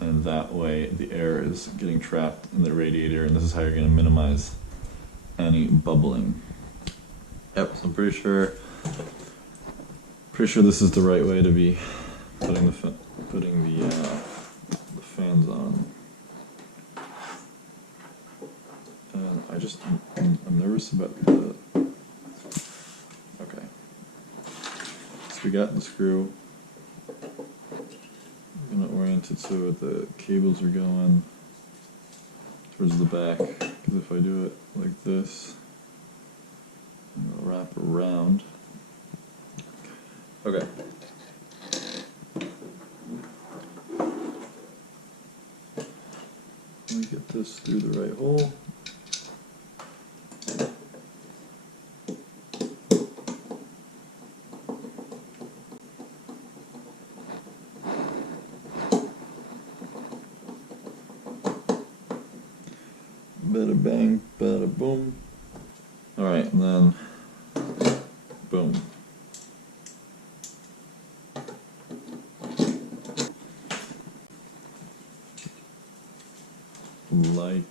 and that way the air is getting trapped in the radiator, and this is how you're going to minimize any bubbling. Yep, so I'm pretty sure this is the right way to be putting the fans on. And I'm nervous about the. Okay, so we got the screw. I'm gonna orient it so the cables are going towards the back, because if I do it like this, it'll wrap around. Okay. Let me get this through the right hole. Bada bang, bada boom. Alright, and then boom. Like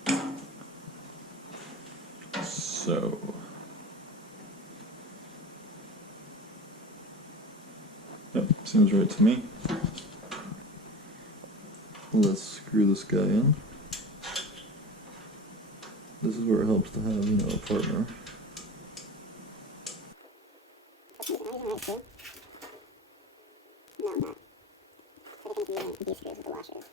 so. Yep, seems right to me. Let's screw this guy in. This is where it helps to have, a partner. No, I'm not. So we can use these screws with the washers.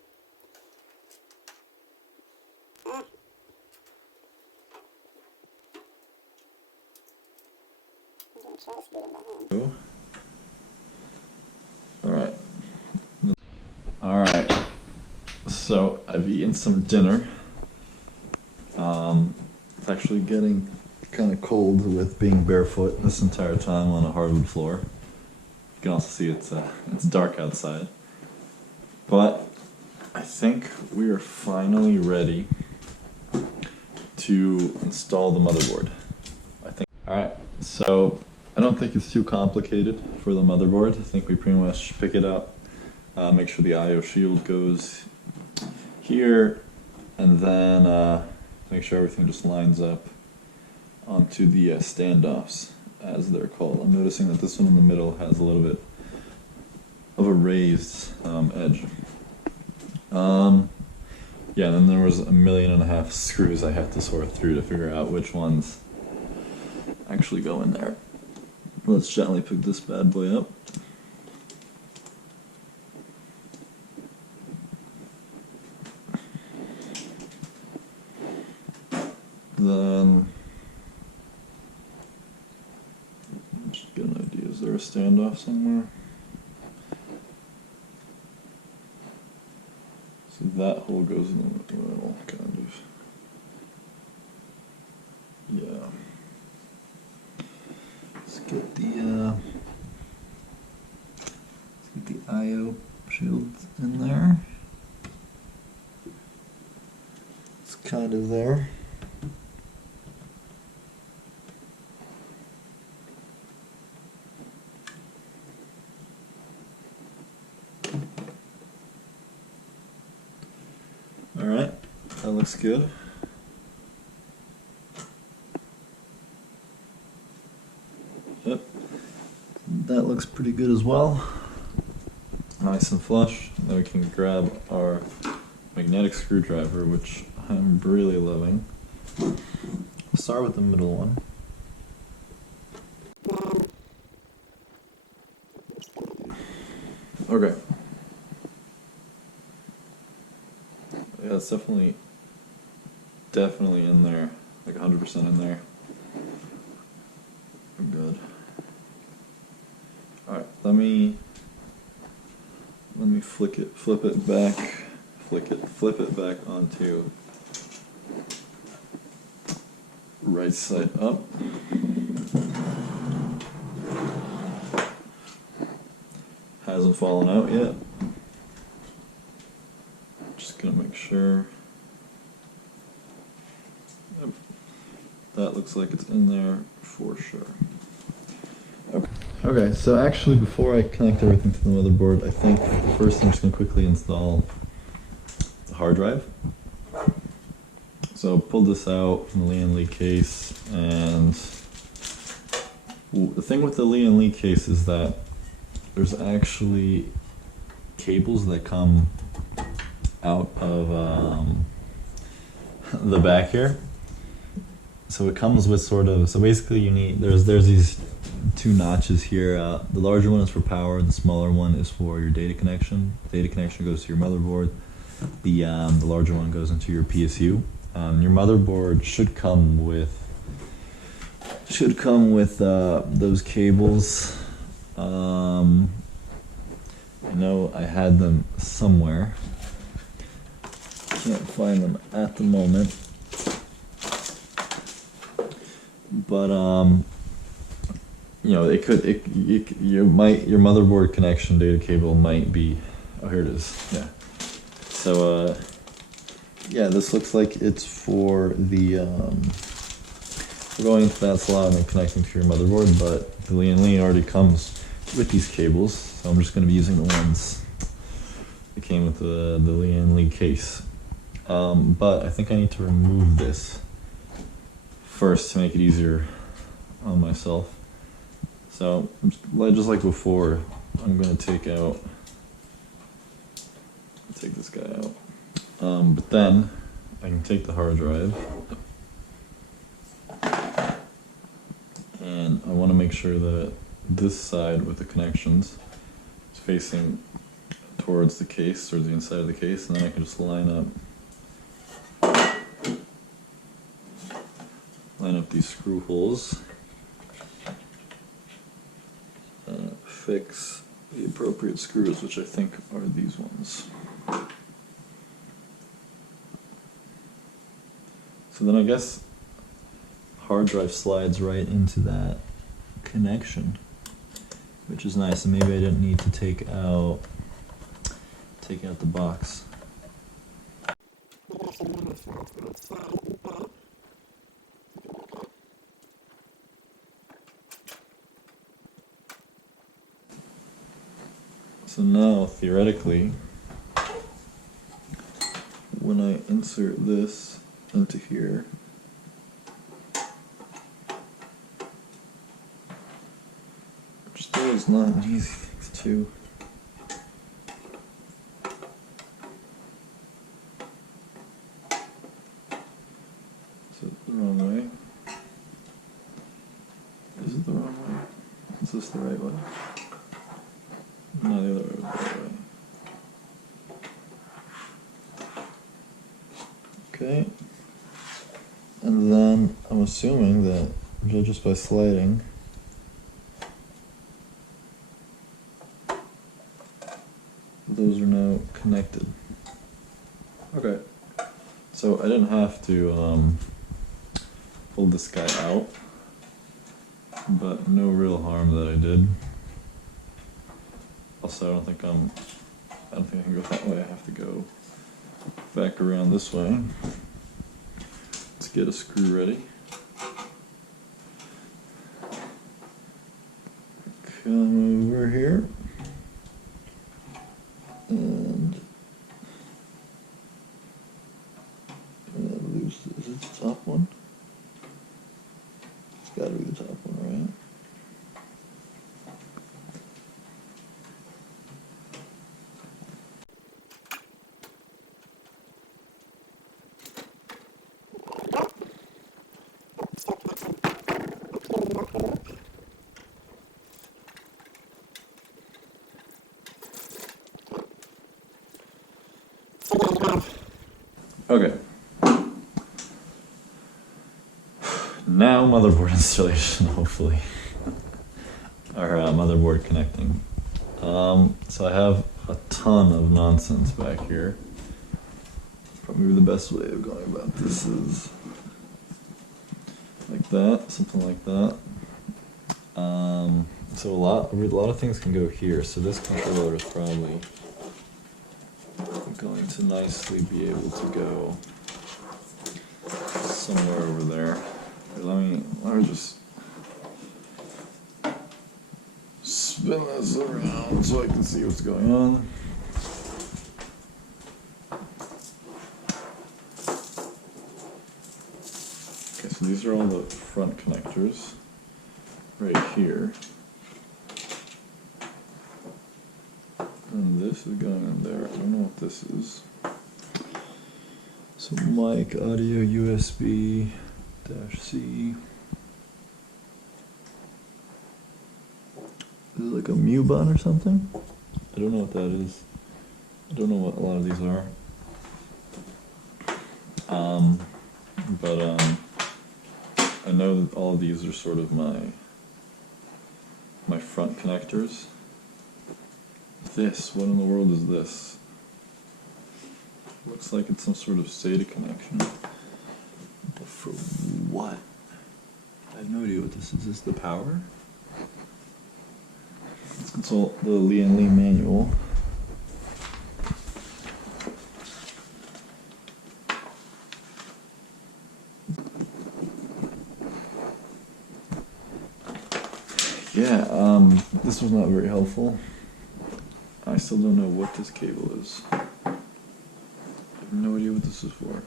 Alright, so I've eaten some dinner. It's actually getting kind of cold with being barefoot this entire time on a hardwood floor. You can also see it's dark outside. But I think we are finally ready to install the motherboard. Alright, so I don't think it's too complicated for the motherboard. I think we pretty much pick it up, make sure the I/O shield goes here, and then make sure everything just lines up onto the standoffs, as they're called. I'm noticing that this one in the middle has a little bit of a raised edge. Yeah, and then there was 1.5 million screws I had to sort through to figure out which ones actually go in there. Let's gently pick this bad boy up. Then, just get an idea, is there a standoff somewhere? So that hole goes in the middle, kind of. Yeah. Let's get the I/O shields in there. It's kind of there. Alright, that looks good. looks pretty good as well. Nice and flush. Now we can grab our magnetic screwdriver, which I'm really loving. Let's start with the middle one. Okay. Yeah, it's definitely in there, like 100% in there. I'm good. All right, let me flip it back onto right side up. Hasn't fallen out yet. Just gonna make sure. Yep. That looks like it's in there for sure. Okay, so actually before I connect everything to the motherboard, I think first I'm just going to quickly install the hard drive. So pull this out from the Lian Li case, and the thing with the Lian Li case is that there's actually cables that come out of the back here. So it comes with sort of, so basically you need, there's these two notches here. The larger one is for power, the smaller one is for your data connection. Data connection goes to your motherboard. The larger one goes into your PSU. Your motherboard should come with those cables. I know I had them somewhere. Can't find them at the moment. But you know, your motherboard connection data cable might be, oh, here it is, yeah. So yeah, this looks like it's for the we're going into that slot and connecting to your motherboard, but the Lian Li already comes with these cables, so I'm just going to be using the ones that came with the Lian Li case. But I think I need to remove this first to make it easier on myself. So just like before, I'm going to take this guy out. But then I can take the hard drive, and I want to make sure that this side with the connections is facing towards the case, or the inside of the case, and then I can just line up these screw holes and fix the appropriate screws, which I think are these ones. So then I guess hard drive slides right into that connection, which is nice, and maybe I didn't need to take out the box. So now, theoretically, when I insert this into here, which still is not an easy thing to do. Is it the wrong way? Is it the wrong way? Is this the right way? No, the other way was the right way. Okay. And then I'm assuming that just by sliding, those are now connected. Okay. So I didn't have to pull this guy out, but no real harm that I did. Also, I don't think I can go that way. I have to go back around this way. Let's get a screw ready. Come over here. And loose. Is it the top one? It's got to be the top one, right? Okay. Now motherboard installation, hopefully. Or motherboard connecting. So I have a ton of nonsense back here. Probably the best way of going about this is like that, something like that. So a lot of things can go here. So this controller is probably going to nicely be able to go somewhere over there. Let me just spin this around so I can see what's going on. Okay, so these are all the front connectors right here. And this is going in there. I don't know what this is. So mic, audio, USB, -C. Is it like a mute button or something? I don't know what that is. I don't know what a lot of these are. I know that all of these are sort of my front connectors. This, what in the world is this? Looks like it's some sort of SATA connection. But for what? I have no idea what this is. Is this the power? Let's consult the Lian manual. Yeah, this was not very helpful. I still don't know what this cable is. I have no idea what this is for.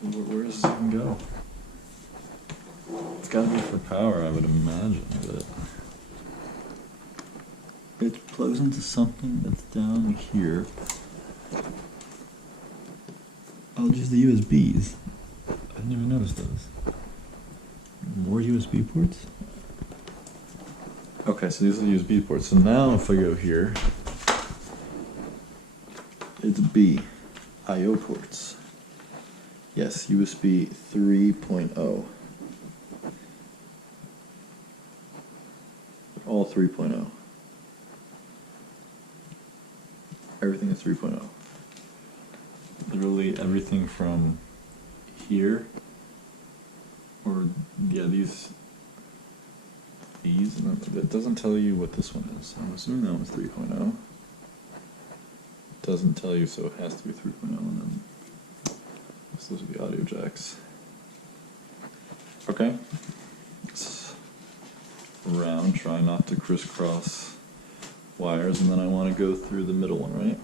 Where does this even go? It's gotta be for power, I would imagine, but it plugs into something that's down here. Oh, just the USBs. I didn't even notice those. More USB ports? Okay, so these are the USB ports. So now if I go here, it's B, I/O ports. Yes, USB 3.0. All 3.0. Everything is 3.0. Literally everything from here, or yeah, these, and it doesn't tell you what this one is. I'm assuming that one's 3.0. Doesn't tell you, so it has to be 3.0, and then those would be audio jacks. Okay. Around, try not to crisscross wires, and then I want to go through the middle one, right?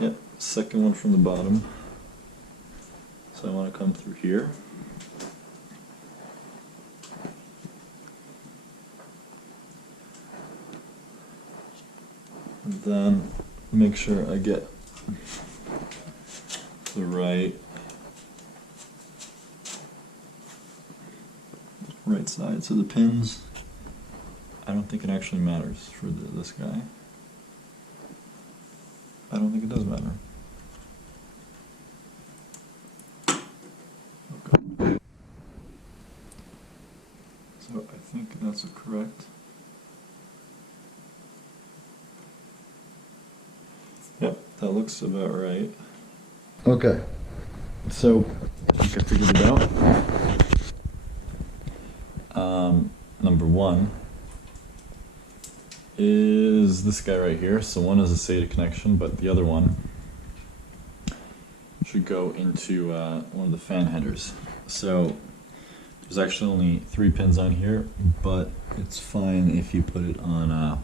Yep, second one from the bottom. So I want to come through here. And then make sure I get the right side. So the pins, I don't think it actually matters for this guy. I don't think it does matter. Okay. So I think that's correct. Yep, that looks about right. Okay, so I think I figured it out. Number one is this guy right here. So one is a SATA connection, but the other one should go into one of the fan headers. So there's actually only 3 pins on here, but it's fine if you put it on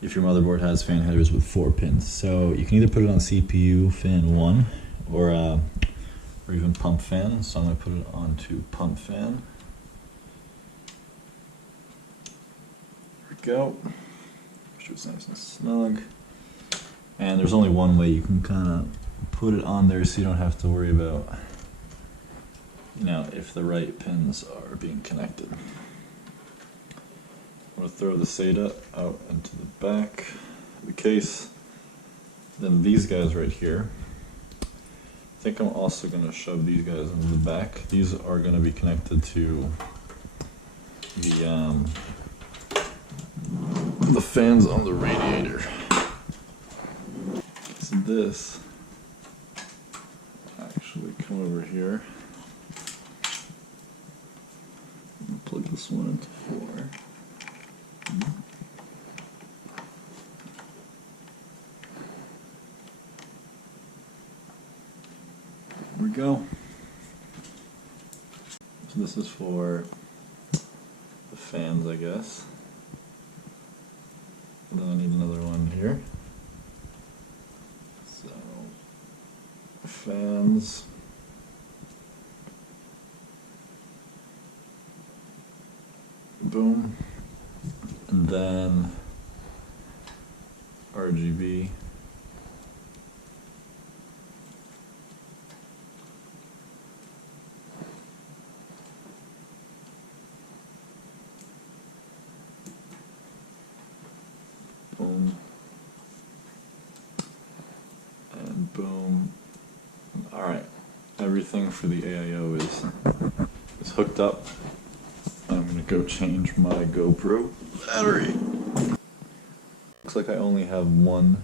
if your motherboard has fan headers with 4 pins. So you can either put it on CPU fan 1 or even pump fan. So I'm going to put it onto pump fan. There we go. Make sure it's nice and snug. And there's only one way you can kind of put it on there, so you don't have to worry about if the right pins are being connected. I'm going to throw the SATA out into the back of the case. Then these guys right here. I think I'm also going to shove these guys into the back. These are going to be connected to the fans on the radiator. So this actually come over here. I'll plug this one into 4. There we go. So this is for the fans, I guess. And then I need another one here. So, fans. Boom. And then RGB. Boom. And boom. Alright. Everything for the AIO is hooked up. I'm gonna go change my GoPro battery. Looks like I only have one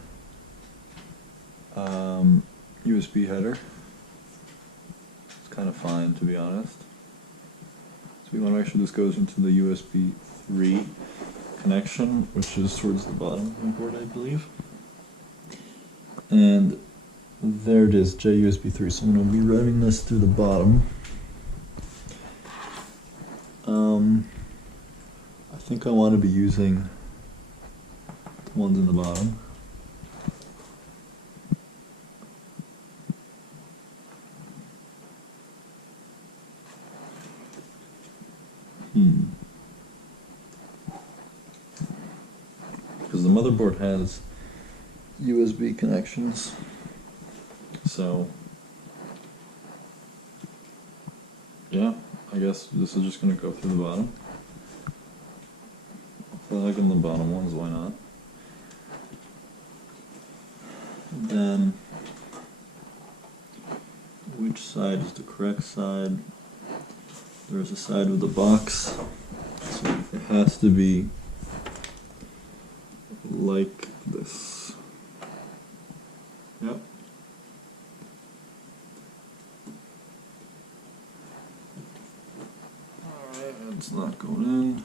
USB header. It's kind of fine, to be honest. So we want to make sure this goes into the USB 3 connection, which is towards the bottom of the board, I believe. And there it is, JUSB 3. So I'm going to be running this through the bottom. I think I want to be using the ones in the bottom. Because the motherboard has USB connections, so yeah, I guess this is just going to go through the bottom. Plug in the bottom ones, why not? Then, which side is the correct side? There's a side with the box, so it has to be like this. Yep. Alright, it's not going in.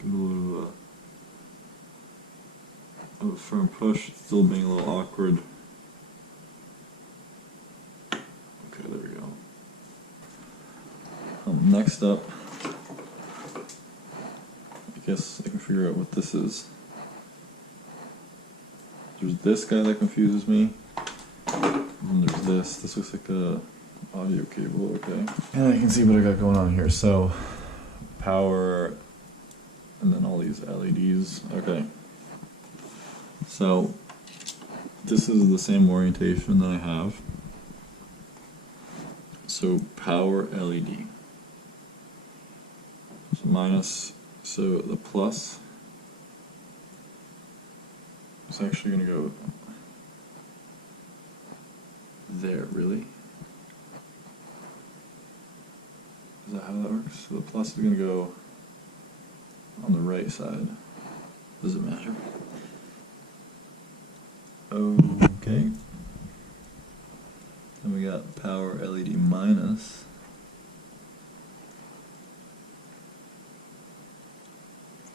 Give it a little of a firm push, it's still being a little awkward. Okay, there we go. Next up, I guess I can figure out what this is. There's this guy that confuses me, and there's this. This looks like a audio cable, okay. And I can see what I got going on here. So, power, and then all these LEDs, okay. So, this is the same orientation that I have. So, power LED. So minus, so the plus is actually going to go there, really? Is that how that works? So the plus is going to go on the right side. Does it matter? Okay. Then we got power LED minus.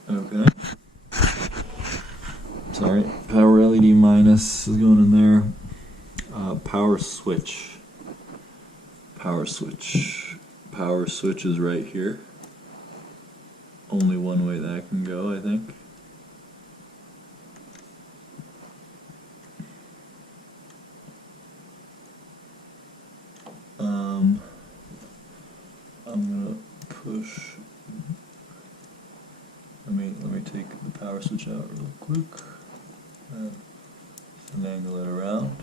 Okay. Sorry. Power LED minus is going in there. Power switch. Power switch. Power switch is right here. Only one way that can go, I think. I'm gonna push. Let me take the power switch out real quick and angle it around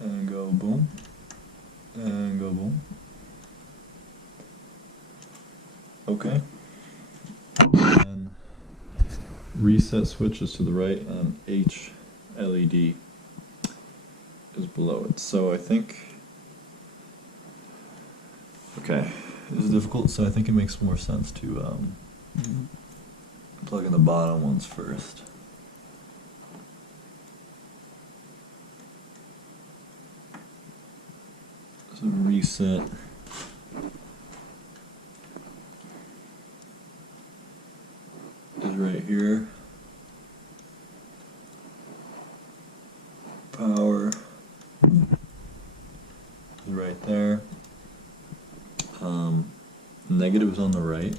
and go boom. And go boom. Okay. And reset switches to the right, and H LED is below it. So I think, okay, this is difficult, so I think it makes more sense to plug in the bottom ones first. So reset. Is right here. Power is right there. Negative is on the right.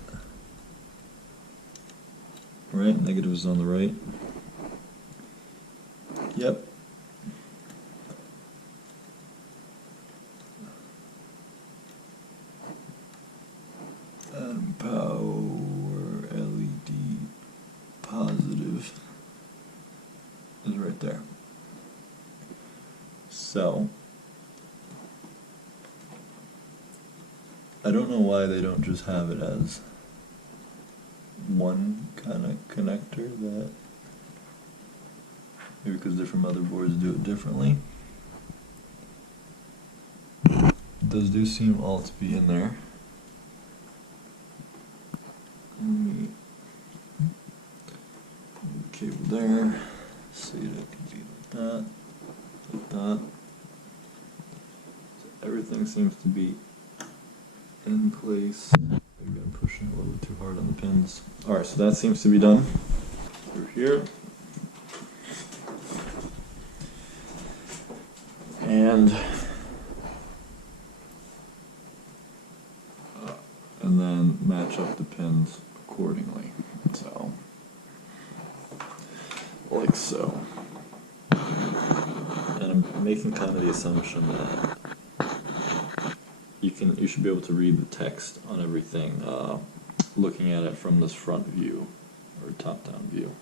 Right, negative is on the right. Yep. And power LED positive is right there. So I don't know why they don't just have it as one kind of connector, that maybe because different motherboards do it differently. Those do seem all to be in there. Cable there, so that can be like that. So everything seems to be in place. Maybe I'm pushing a little bit too hard on the pins. Alright, so that seems to be done through here. And then match up the pins accordingly. So, like so. And I'm making kind of the assumption that you should be able to read the text on everything, looking at it from this front view or top-down view.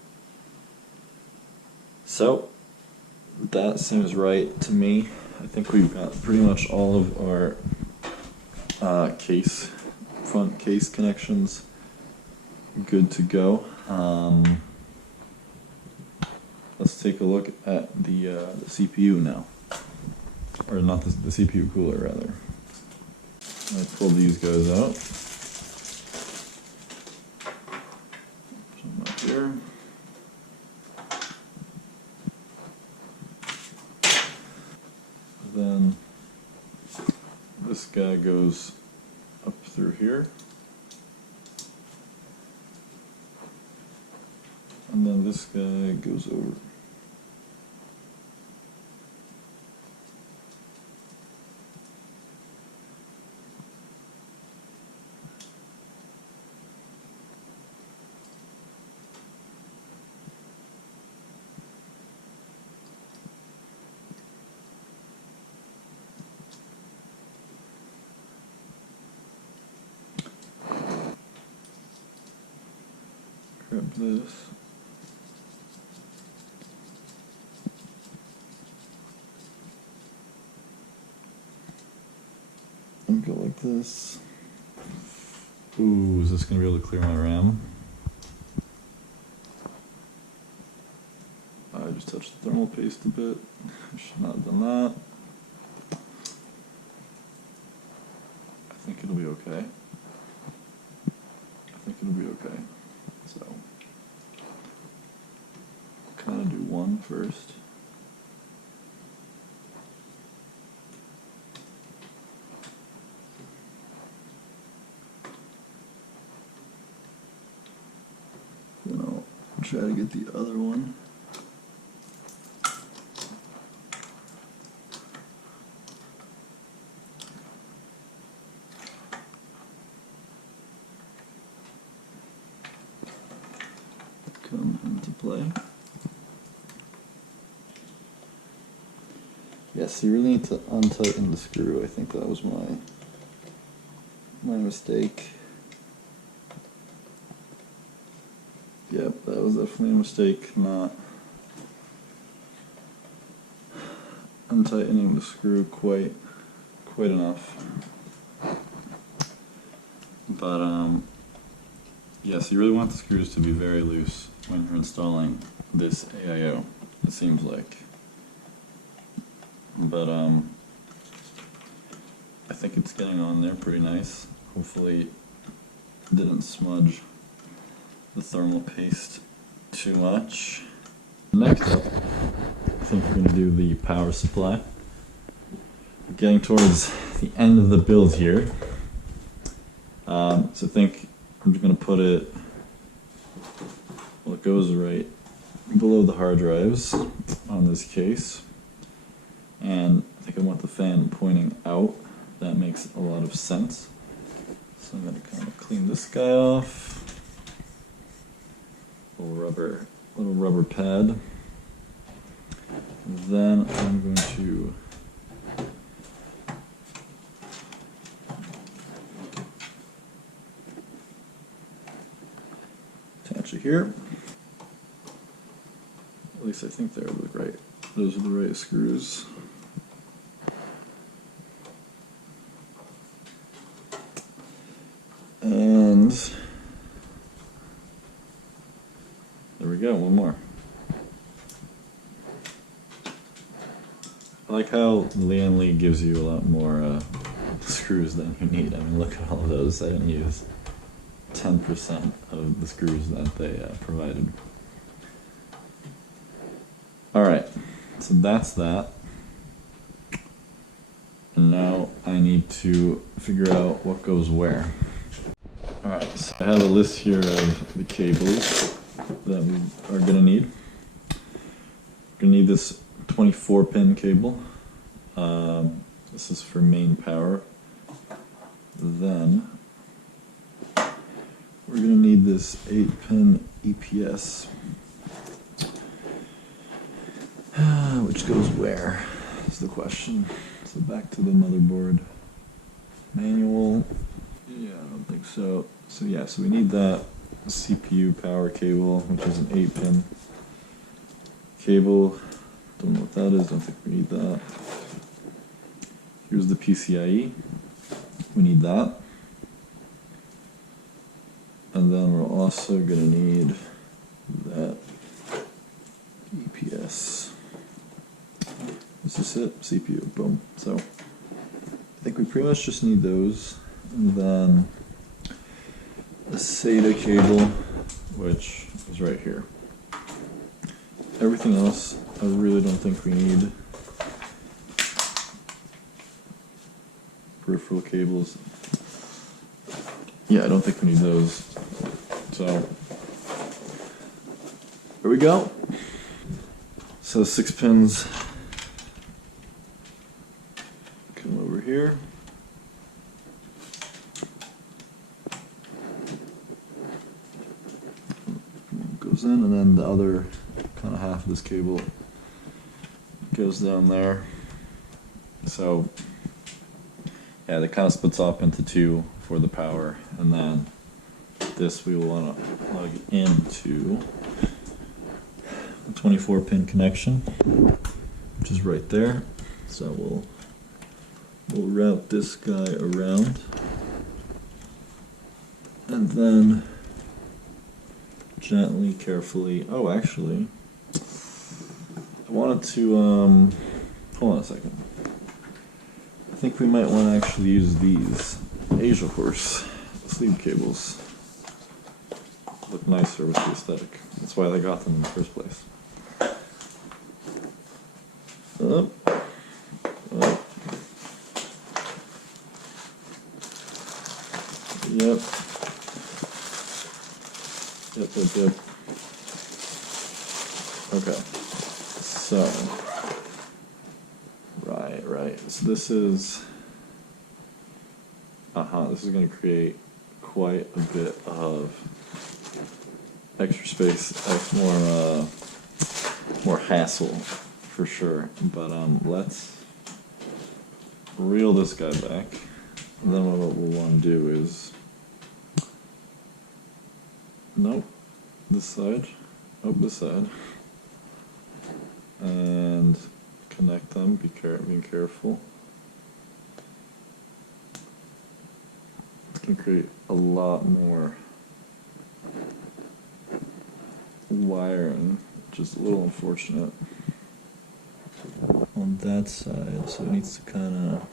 So that seems right to me. I think we've got pretty much all of our front case connections good to go. Let's take a look at the CPU now, or not the CPU cooler rather. I pull these guys out. Put them up here. Then this guy goes up through here. And then this guy goes over. Grab this. And go like this. Ooh, is this going to be able to clear my RAM? I just touched the thermal paste a bit. I should not have done that. I think it'll be okay. So, kind of do one first. Then I'll try to get the other one. Come into play. Yes, you really need to untighten the screw. I think that was my mistake. Yep, that was definitely a mistake, not untightening the screw quite quite enough. But yeah, so you really want the screws to be very loose when you're installing this AIO, it seems like. But I think it's getting on there pretty nice. Hopefully it didn't smudge the thermal paste too much. Next up, I think we're going to do the power supply. We're getting towards the end of the build here. So I think I'm just going to put it, well, it goes right below the hard drives on this case. And I think I want the fan pointing out. That makes a lot of sense. So I'm going to kind of clean this guy off. Little rubber pad. Then I'm going to attach it here. At least I think they're the right. Those are the right screws. And there we go, one more. I like how Lian gives you a lot more screws than you need. I mean, look at all of those. I didn't use 10% of the screws that they provided. Alright, so that's that. And now I need to figure out what goes where. Alright, so I have a list here of the cables that we are going to need. We're going to need this 24-pin cable. This is for main power. Then we're going to need this 8-pin EPS. Which goes where is the question. So back to the motherboard manual. Yeah, I don't think so. So yeah, so we need that CPU power cable, which is an 8-pin cable. Don't know what that is, don't think we need that. Here's the PCIe. We need that. And then we're also going to need that EPS. Is this it? CPU, boom. So I think we pretty much just need those. And then a SATA cable, which is right here. Everything else, I really don't think we need. Peripheral cables. Yeah, I don't think we need those. So, here we go. So 6 pins come over here. Goes in, and then the other kind of half of this cable goes down there. So yeah, that kind of splits off into two for the power, and then this we will want to plug into the 24-pin connection, which is right there. So we'll route this guy around, and then gently, carefully. Oh, actually, I wanted to hold on a second. I think we might want to actually use these Asia Horse sleeve cables. Look nicer with the aesthetic. That's why I got them in the first place. Up. Up. Yep. Yep. Okay. So. Right. So this is. This is going to create quite a bit of extra space, more hassle for sure. But let's reel this guy back. And then what we'll want to do is, nope, this side, this side, and connect them. Being careful. going to create a lot more wiring, which is a little unfortunate on that side. So it needs to kind of,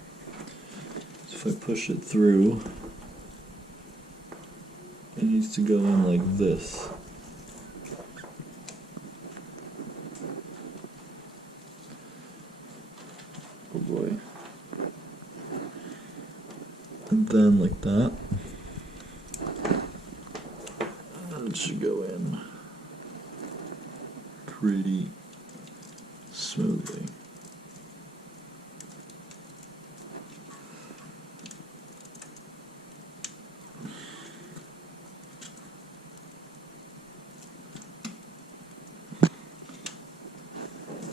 if I push it through, it needs to go in like this. Oh boy. And then like that. It should go in pretty smoothly.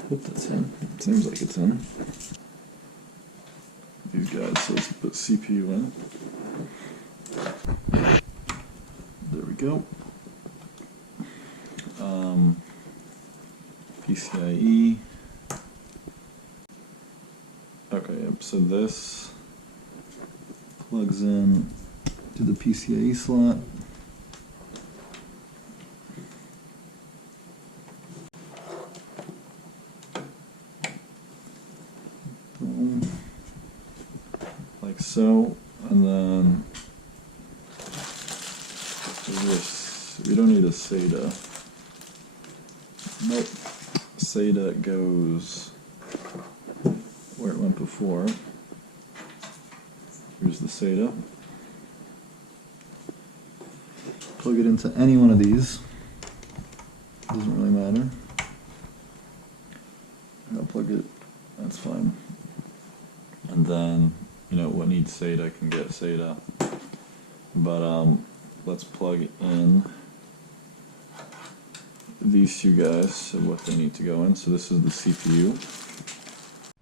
Hope that's in. Seems like it's in. These guys, so let's put CPU in. There we go. PCIe. Okay, yep, so this plugs in to the PCIe slot. Boom. Like so, and then this, we don't need a SATA. Nope. SATA goes where it went before. Here's the SATA. Plug it into any one of these. Doesn't really matter. I'll plug it, that's fine. And then, you know, what needs SATA can get SATA. But let's plug in these two guys and what they need to go in. So this is the CPU.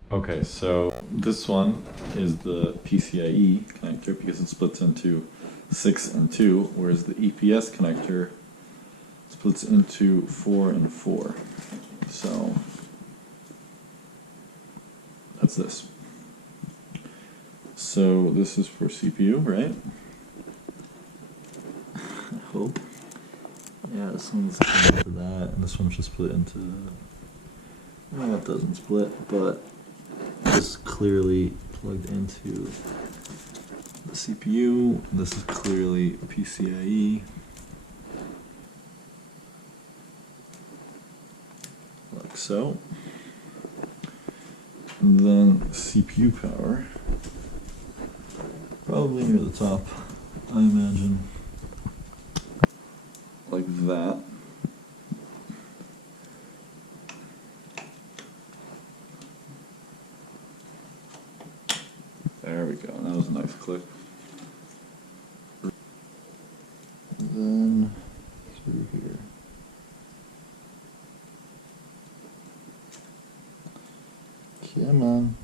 Okay, so this one is the PCIe connector because it splits into 6 and 2, whereas the EPS connector splits into 4 and 4. So that's this. So this is for CPU, right? I hope. Yeah, this one's into that, and this one should split into. Well, it doesn't split, but this is clearly plugged into the CPU. This is clearly PCIe. Like so. And then CPU power. Probably near the top, I imagine. Like that. There we go. That was a nice click. And then through here. Come on.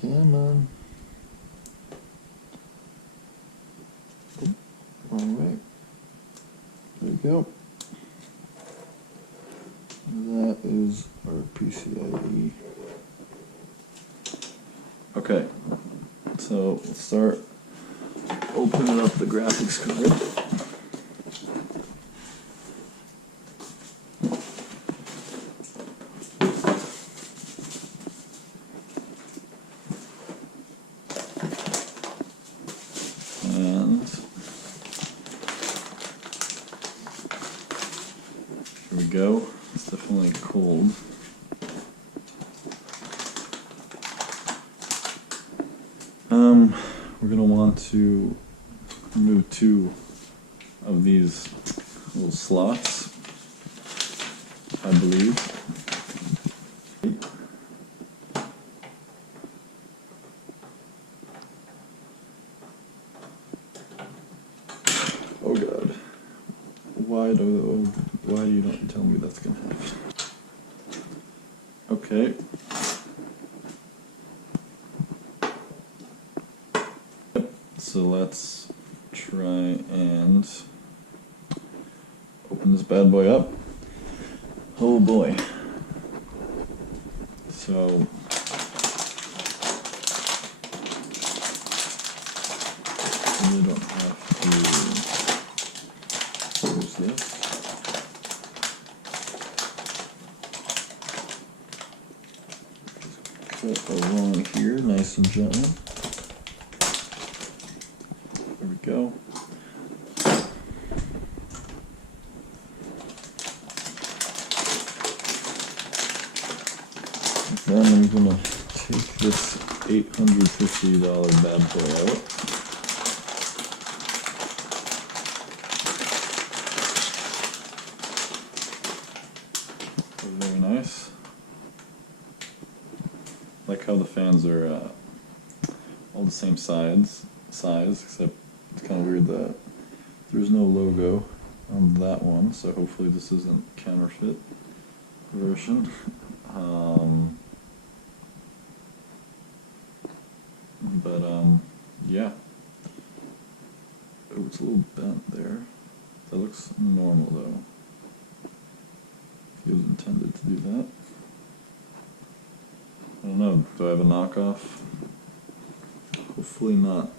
Come on. Oh, wrong way. There we go. That is our PCIe. Okay, so let's start opening up the graphics card. And here we go. It's definitely cold. We're going to want to remove 2 of these little slots, I believe. Oh God. Why do you not tell me that's going to happen? Okay. So let's try and open this bad boy up. Oh boy. So it along here, nice and gently. There we go. Then I'm gonna take this $850 bad boy out. Very nice. Like how the fans are all the same size, except it's kind of weird that there's no logo on that one, so hopefully this isn't counterfeit version. Yeah. Oh, it's a little bent there. That looks normal though. He was intended to do that. I don't know, do I have a knockoff? Hopefully not.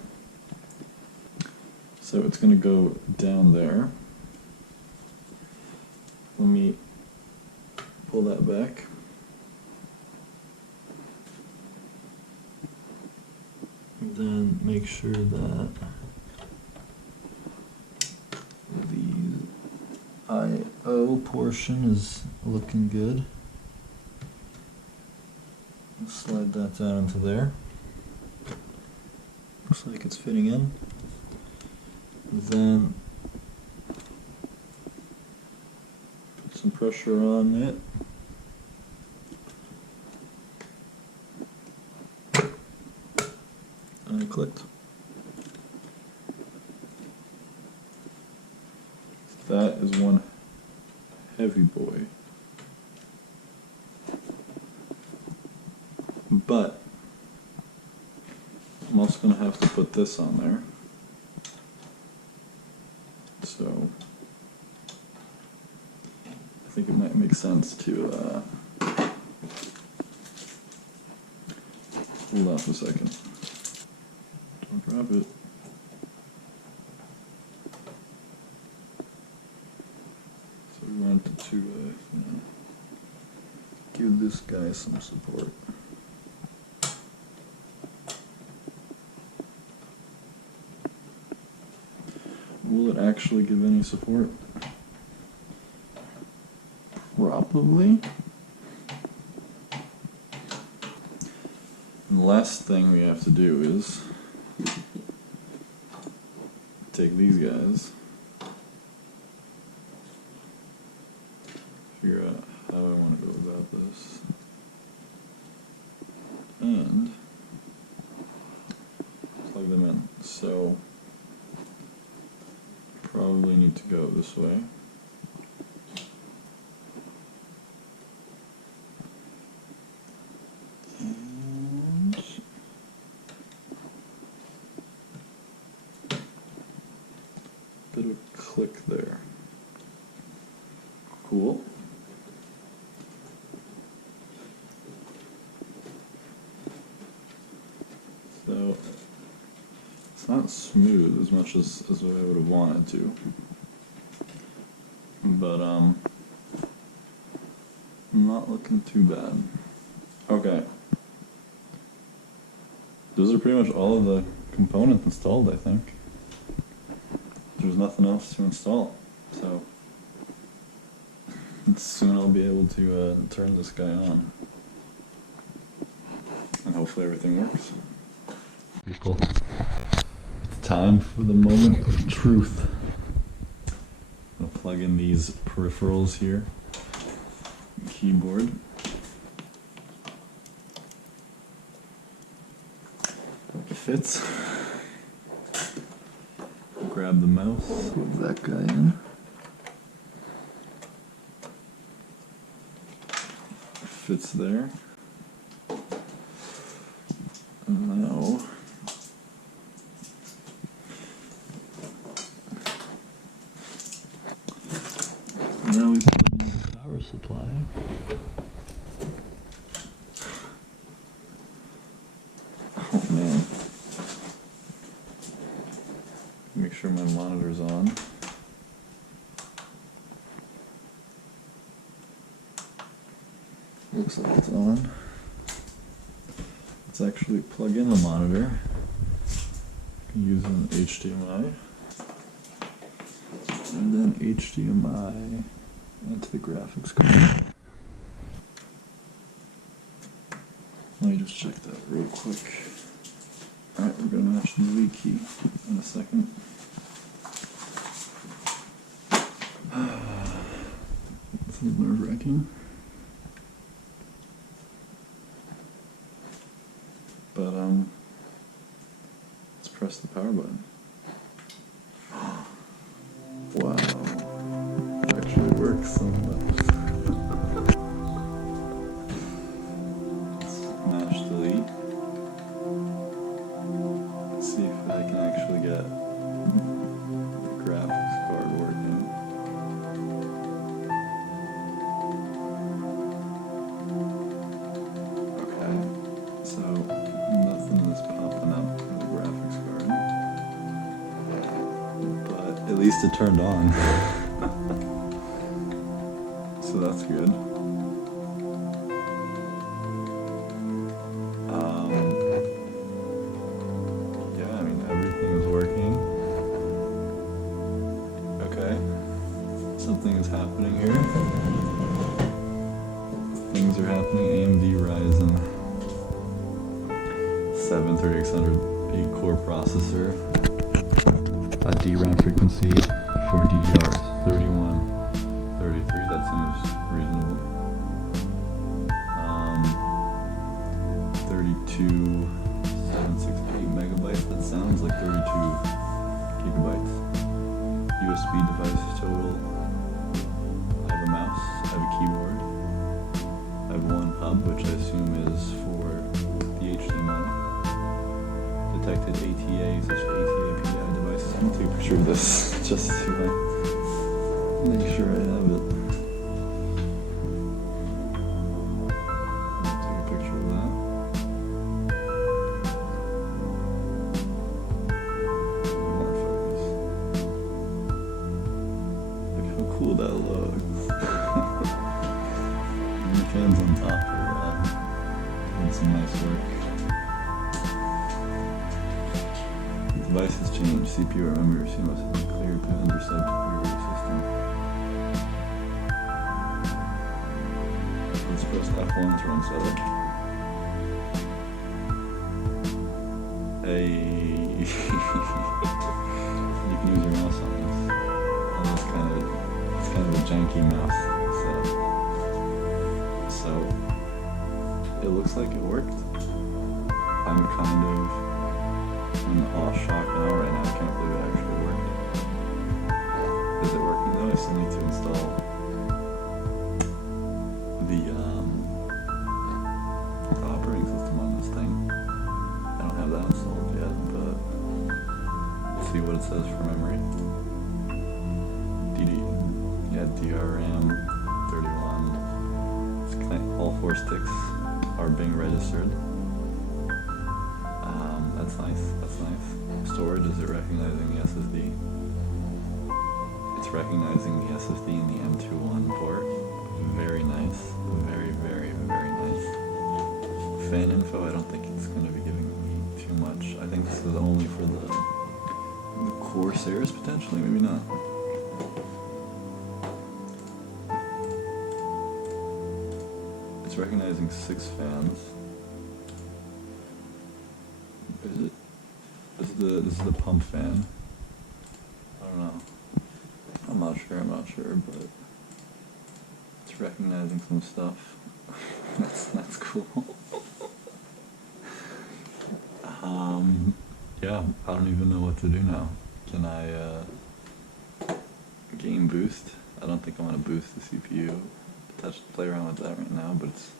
So it's gonna go down there. Let me pull that back. Then make sure that the I/O portion is looking good. Slide that down into there. Looks like it's fitting in. Then put some pressure on it. And it clicked. That is one heavy boy. But I'm also going to have to put this on there. So I think it might make sense to hold off a second. Don't drop it. So we wanted to give this guy some support. Will it actually give any support? Probably. And the last thing we have to do is take these guys, figure out how I want to go about this, and plug them in. So probably need to go this way. And bit of a click there. Cool. So it's not smooth as much as I would have wanted to, but not looking too bad. Okay, those are pretty much all of the components installed, I think. There's nothing else to install, so soon I'll be able to turn this guy on, and hopefully everything works. Cool. Time for the moment of truth. I'm gonna plug in these peripherals here. Keyboard. It fits. Grab the mouse. Plug that guy in. Fits there. And now we plug in the power supply. Oh man. Make sure my monitor's on. Looks like it's on. Let's actually plug in the monitor using HDMI, and then HDMI into the graphics card. Let me just check that real quick. Alright, we're going to match the V key in a second. It's a little nerve-wracking. But, let's press the power button. Wow. It actually works so much. Let's match delete. Let's see if I can actually get the graphics card working. Okay, so nothing is popping up for the graphics card, but at least it turned on. So that's good. Yeah, I mean, everything is working. Okay, something is happening here. Things are happening. AMD Ryzen 7 3600 8-core processor. DRAM frequency for DDR 31. 33, that seems reasonable. 32,768 megabytes, that sounds like 32 gigabytes. USB devices total. I have a mouse, I have a keyboard. I have one hub, which I assume is for the HDMI. Detected ATA/ATA/PI devices. I'm gonna take a picture of this just to make sure I have it. Take a picture of that. More focus. Look how cool that looks. And the fans on top are doing some nice work. The device has changed. CPU or memory CMOS has been cleared to intercept query system. Let's press F1 to run setup. Hey, you can use your mouse on this. And it's kind of a janky mouse setup. So it looks like it worked. I'm kind of in awe shock now right now. I can't believe it actually worked. Is it working though? I still need to install the operating system on this thing. I don't have that installed yet, but let's see what it says for memory. DRAM 31. It's all 4 sticks are being registered. That's nice, that's nice. Storage, is it recognizing the SSD? It's recognizing the SSD in the M2.1 port. Very nice, very, very, very nice. Fan info, I don't think it's going to be giving me too much. I think this is only for the Corsairs potentially, maybe not. It's recognizing 6 fans. Is it? This is the pump fan. I don't know. I'm not sure, but it's recognizing some stuff. that's cool. Yeah, I don't even know what to do now. Can I game boost? I don't think I want to boost the CPU. Play around with that right now, but it's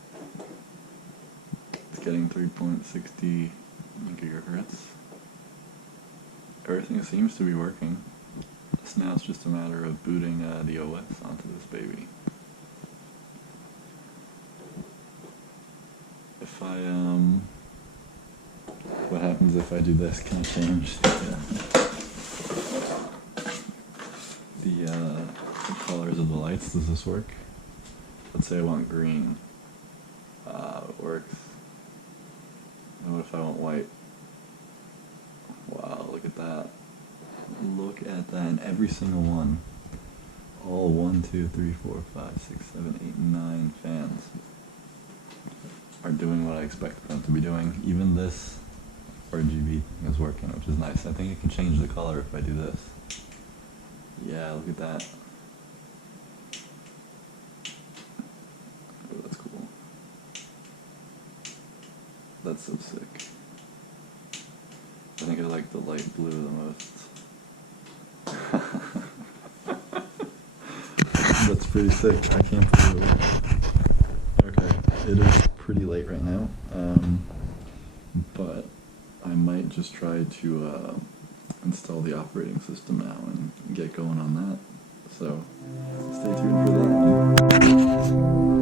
getting 3.60 gigahertz. Everything seems to be working. So now it's just a matter of booting the OS onto this baby. If I what happens if I do this? Can I change the colors of the lights? Does this work? Let's say I want green. It works. I every single one, all 1, 2, 3, 4, 5, 6, 7, 8, 9 fans are doing what I expect them to be doing. Even this RGB thing is working, which is nice. I think it can change the color if I do this. Yeah, look at that. Oh, that's cool. That's so sick. I think I like the light blue the most. That's pretty sick. I can't believe it. Okay, it is pretty late right now, but I might just try to install the operating system now and get going on that. So stay tuned for that.